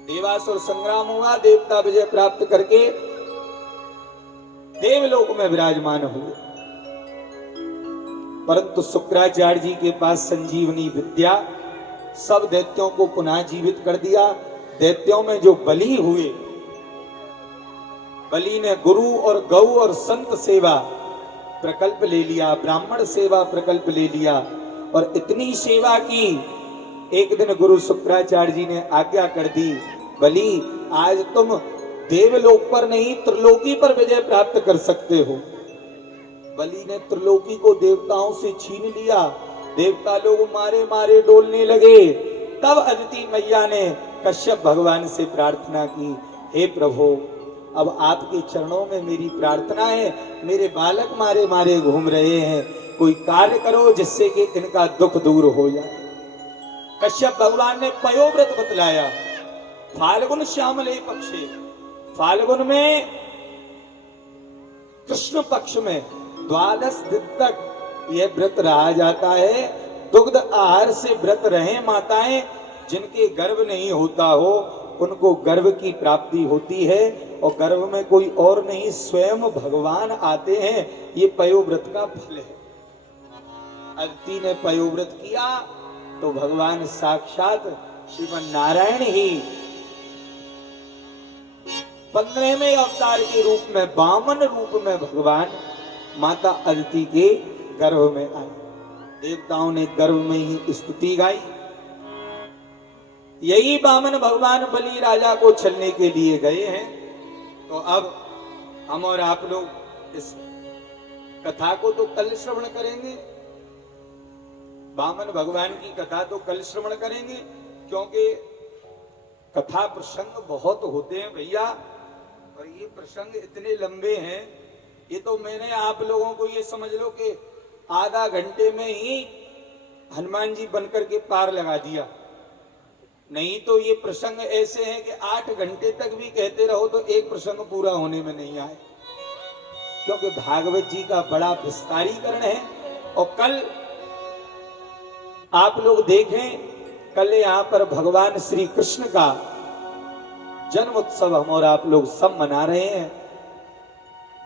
देवासुर संग्राम हुआ, देवता विजय प्राप्त करके देवलोक में विराजमान हुए। परंतु शुक्राचार्य जी के पास संजीवनी विद्या सब दैत्यों को पुनः जीवित कर दिया। दैत्यों में जो बलि हुए, बलि ने गुरु और गौ और संत सेवा प्रकल्प ले लिया, ब्राह्मण सेवा प्रकल्प ले लिया, और इतनी सेवा की। एक दिन गुरु शुक्राचार्य जी ने आज्ञा कर दी, बलि आज तुम देवलोक पर नहीं त्रिलोकी पर विजय प्राप्त कर सकते हो। बलि ने त्रिलोकी को देवताओं से छीन लिया। देवता लोग मारे मारे डोलने लगे। तब अदिति मैया ने कश्यप भगवान से प्रार्थना की, हे प्रभु अब आपके चरणों में मेरी प्रार्थना है, मेरे बालक मारे मारे घूम रहे हैं, कोई कार्य करो जिससे कि इनका दुख दूर हो जाए। कश्यप भगवान ने पयोव्रत बतलाया। फाल्गुन श्यामले पक्षे, फाल्गुन में कृष्ण पक्ष में 12 दिन तक यह व्रत रहा जाता है। दुग्ध आहार से व्रत रहे माताएं, जिनके गर्भ नहीं होता हो उनको गर्भ की प्राप्ति होती है, और गर्भ में कोई और नहीं स्वयं भगवान आते हैं। ये पयोव्रत का फल है। अदिति ने पयोव्रत किया तो भगवान साक्षात श्रीमन नारायण ही 15वें अवतार के रूप में, वामन रूप में भगवान माता अदिति के गर्भ में आए। देवताओं ने गर्भ में ही स्तुति गाई। यही वामन भगवान बलि राजा को छलने के लिए गए हैं। तो अब हम और आप लोग इस कथा को तो कल श्रवण करेंगे, वामन भगवान की कथा तो कल श्रवण करेंगे, क्योंकि कथा प्रसंग बहुत होते हैं भैया, और ये प्रसंग इतने लंबे हैं। ये तो मैंने आप लोगों को ये समझ लो कि आधा घंटे में ही हनुमान जी बनकर के पार लगा दिया। नहीं तो ये प्रसंग ऐसे हैं कि 8 घंटे तक भी कहते रहो तो एक प्रसंग पूरा होने में नहीं आए, क्योंकि भागवत जी का बड़ा विस्तारीकरण है। और कल आप लोग देखें, कल यहाँ पर भगवान श्री कृष्ण का जन्म उत्सव हम और आप लोग सब मना रहे हैं।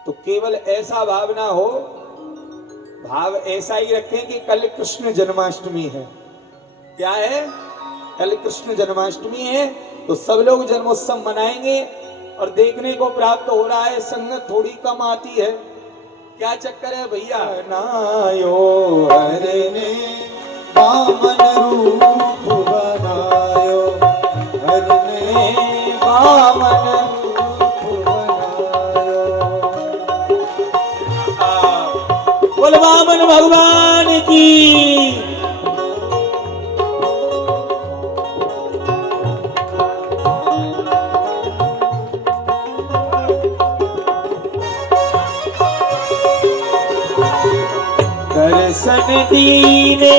तो केवल ऐसा भाव ना हो, भाव ऐसा ही रखें कि कल कृष्ण जन्माष्टमी है। क्या है? कल कृष्ण जन्माष्टमी है, तो सब लोग जन्मोत्सव मनाएंगे। और देखने को प्राप्त हो रहा है संगत थोड़ी कम आती है। क्या चक्कर है भैया? नायो हरे ने वामन रूप बनायो, हरि ने वामन रूप बनायो। बोल वामन भगवान की। दर्शन दीने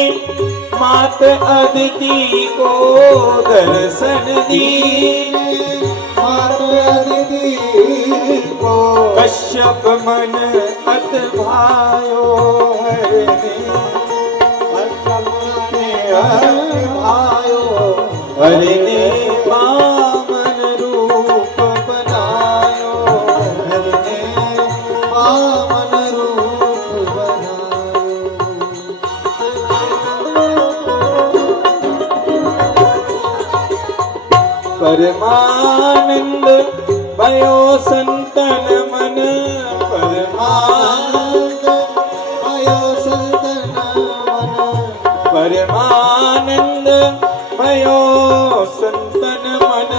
मात अदिति को, दर्शन दीने मात अदिति को, कश्यप मन अत भायो, हरि हरि ने वामन रूप बनायो, हरि ने वामन रूप बनायो। परमानंद भयो संतन मन, परमानंद परमानंद भयो संतन मन।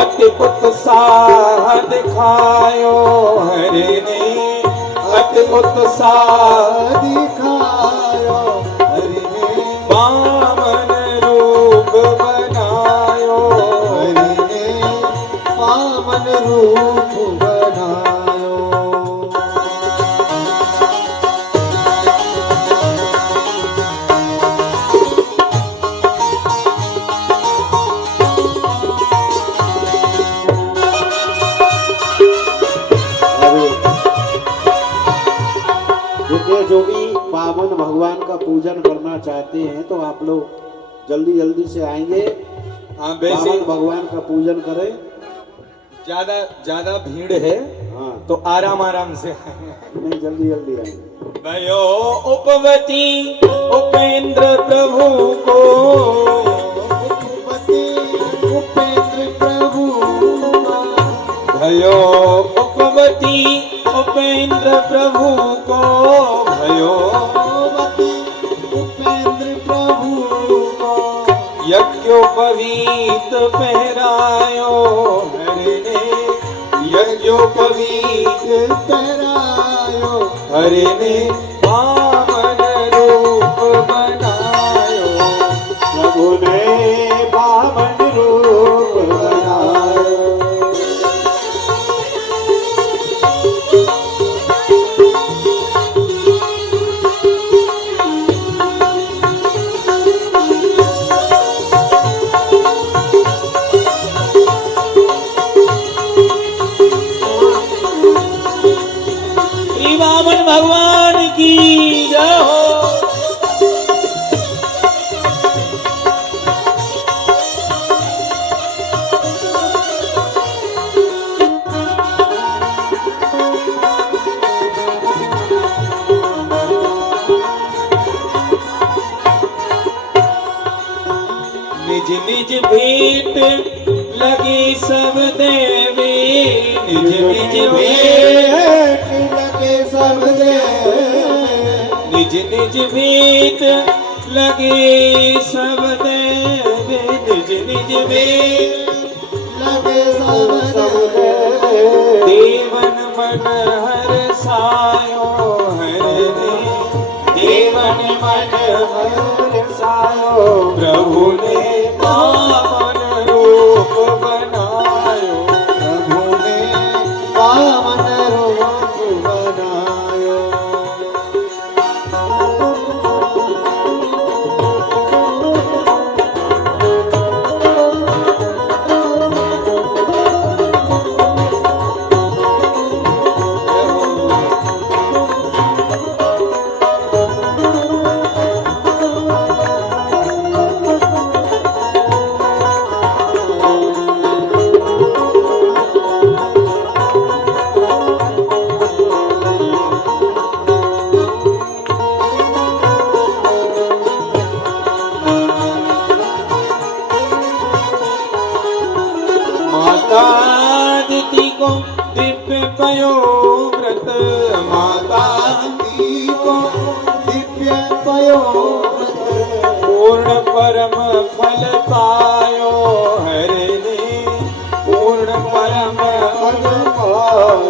अति उत्साह दिखायो हरि ने, अति उत्साह दिखायो हरि ने, वामन रूप बनायो हरि ने वामन रूप बनायो। देखिए, जो भी पावन भगवान का पूजन करना चाहते हैं तो आप लोग जल्दी जल्दी से आएंगे, हाँ वैसे पावन भगवान का पूजन करें। ज्यादा ज्यादा भीड़ है हाँ, तो आराम आराम से। नहीं, जल्दी जल्दी आएंगे। भयो उपवती उपेंद्र प्रभु को, उपेंद्र प्रभु भयो उपवती उपेंद्र प्रभु को, भयो उपेंद्र प्रभु को, यज्ञोपवीत पहरायो हरि ने, यज्ञोपवीत पहरायो हरि ने वामन रूप बनायो, प्रभु ने वामन रूप बनायो। श्री वामन भगवान की जय हो। निज निज भेंट लगी सब देवी, निज निज भेंट लगे सब देव, निज निज भेंट लगे सब देवी, निज निज भेंट लगे सब देव, देवन मन हर सायो हरि ने, देवन मन हर सायो, प्रभु ने पावन रूप बनायो, प्रभु ने वामन रूप बनायो। मातादिति को दिव्य पयो व्रत, मातादी को दिव्य पयो पूर्ण परम फल पायो हरि ने, पूर्ण परम फल पायो,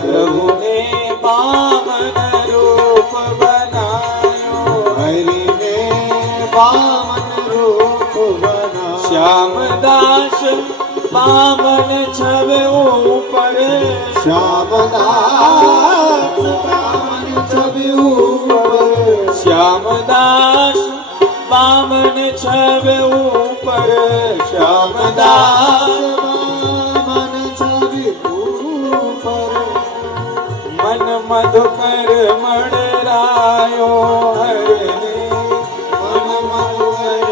प्रभु ने वामन रूप बनायो हरि ने वामन रूप बनायो। श्यामदास वामन छव ऊपर, श्यामदास वामन छवि ऊपर, श्यामदास वामन छव ऊपर, श्यामदास वामन छवि ऊपर, मन मधुकर मणरायो हरि ने, मन मधुकर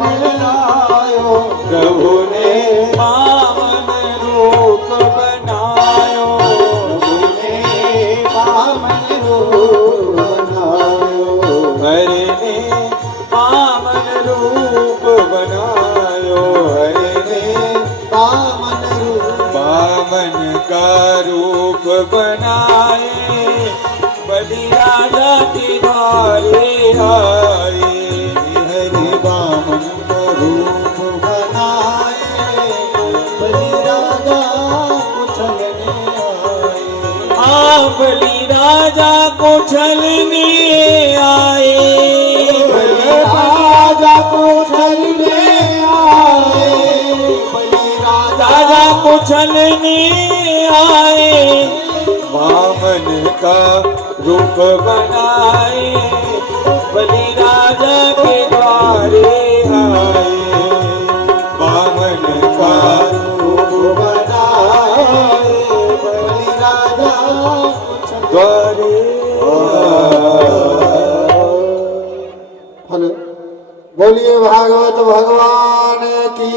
मणरायो, प्रभु ने वामन रूप बनायो, प्रभु ने वामन रूप बनायो, हरि ने वामन रूप बनायो, हरि ने वामन रूप वामन का रूप बनाए बलि राजा के द्वारे आए। हरि बामन को रूप बनाए, बलि राजा को छलने आए। बलि राजा को छलने आए। बलि राजा को छलने आए, बलि राजा को छलने आए। वामन का रूप बनाए, बलि राजा के द्वारे आए। वामन का रूप बनाए, बलि राजा को छलने द्वारे हेलो, बोलिए भागवत भगवान की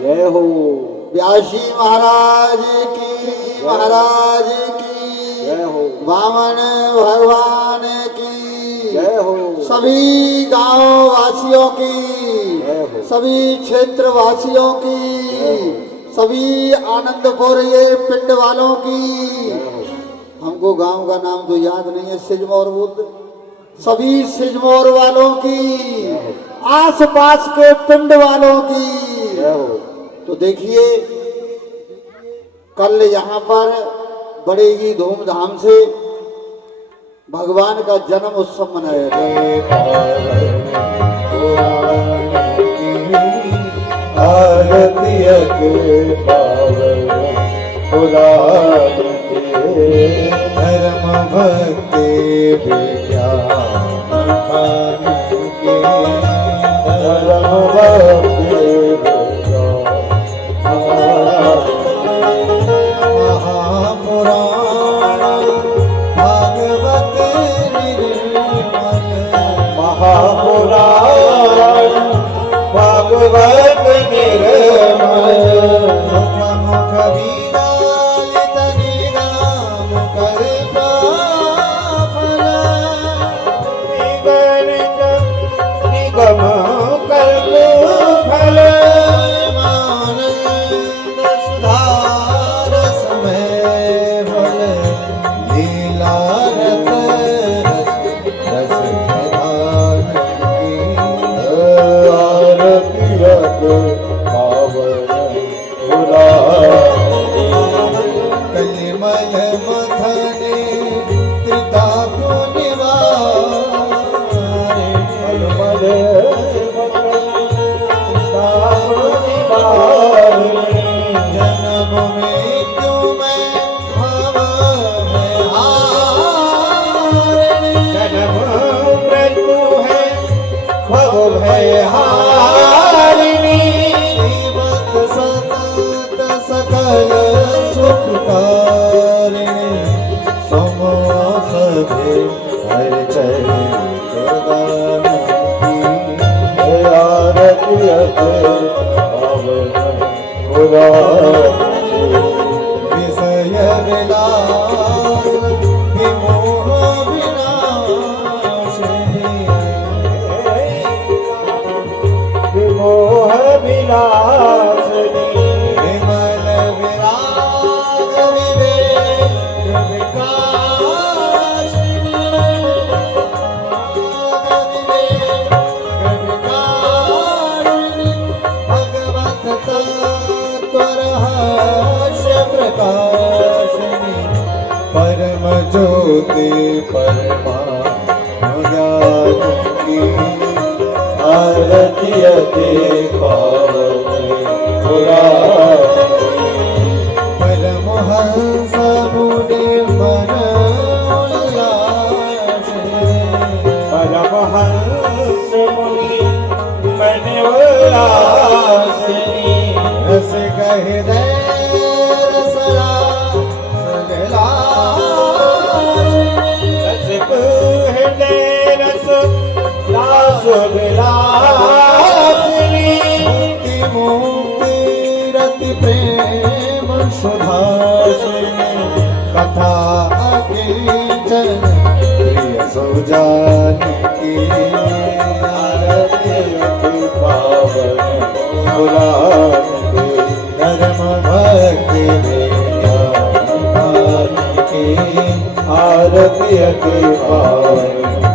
जय हो। व्यासी महाराज की, महाराज की जय हो। वामन भगवान की जय हो। सभी गांव वासियों की, जय हो। सभी क्षेत्र वासियों की, सभी आनंदपुर ये पिंड वालों की। हमको गांव का नाम तो याद नहीं है, सिजमौर बोलते। सभी सिजमौर वालों की, आसपास के पिंड वालों की। जय हो। तो देखिए, कल यहाँ पर बड़े ही धूमधाम से भगवान का जन्म उत्सव मनाया गया। आरती के पावन पुराण के धर्म भक्ति विज्ञान खान के धर्म भक्ति महापुराण भागवत निर्मल महापुराण भागवत निर्मल सुखमुख विलालित निगम कल्पा फल निगम कल्प फल आनंद सुधार समय फल लीला रत रस निधान की पावन कलिमल मथने त्रितापु जन्म मृत्यु में भव में हारिणी जन्म मृत्यु है भव है हारिणी श्रीमत सतत सकल सुखकारिणी समोस भी हर चरण की आरती पावन विषय विलास विमोह विनाशिनी विमोह विनाशिनी विमल विराग विवेक विकासिनी विवेक विकासिनी भगवत तत्वरहस्य प्रकाशिनी परम ज्योति परमा ज्ञान की आरती के पावन परमहंस मुनि मन उल्लासे परमहंस मुनि मन उल्लासे रस कहि दे रसला सगला रस कहि दे रस लास विलासिनी मुक्ति मुक्ति रति प्रेम सुधासिनी कथा किंचन प्रिय सुजान की आरती पावन पुराण धर्म भक्ति विज्ञान की आरती के पावन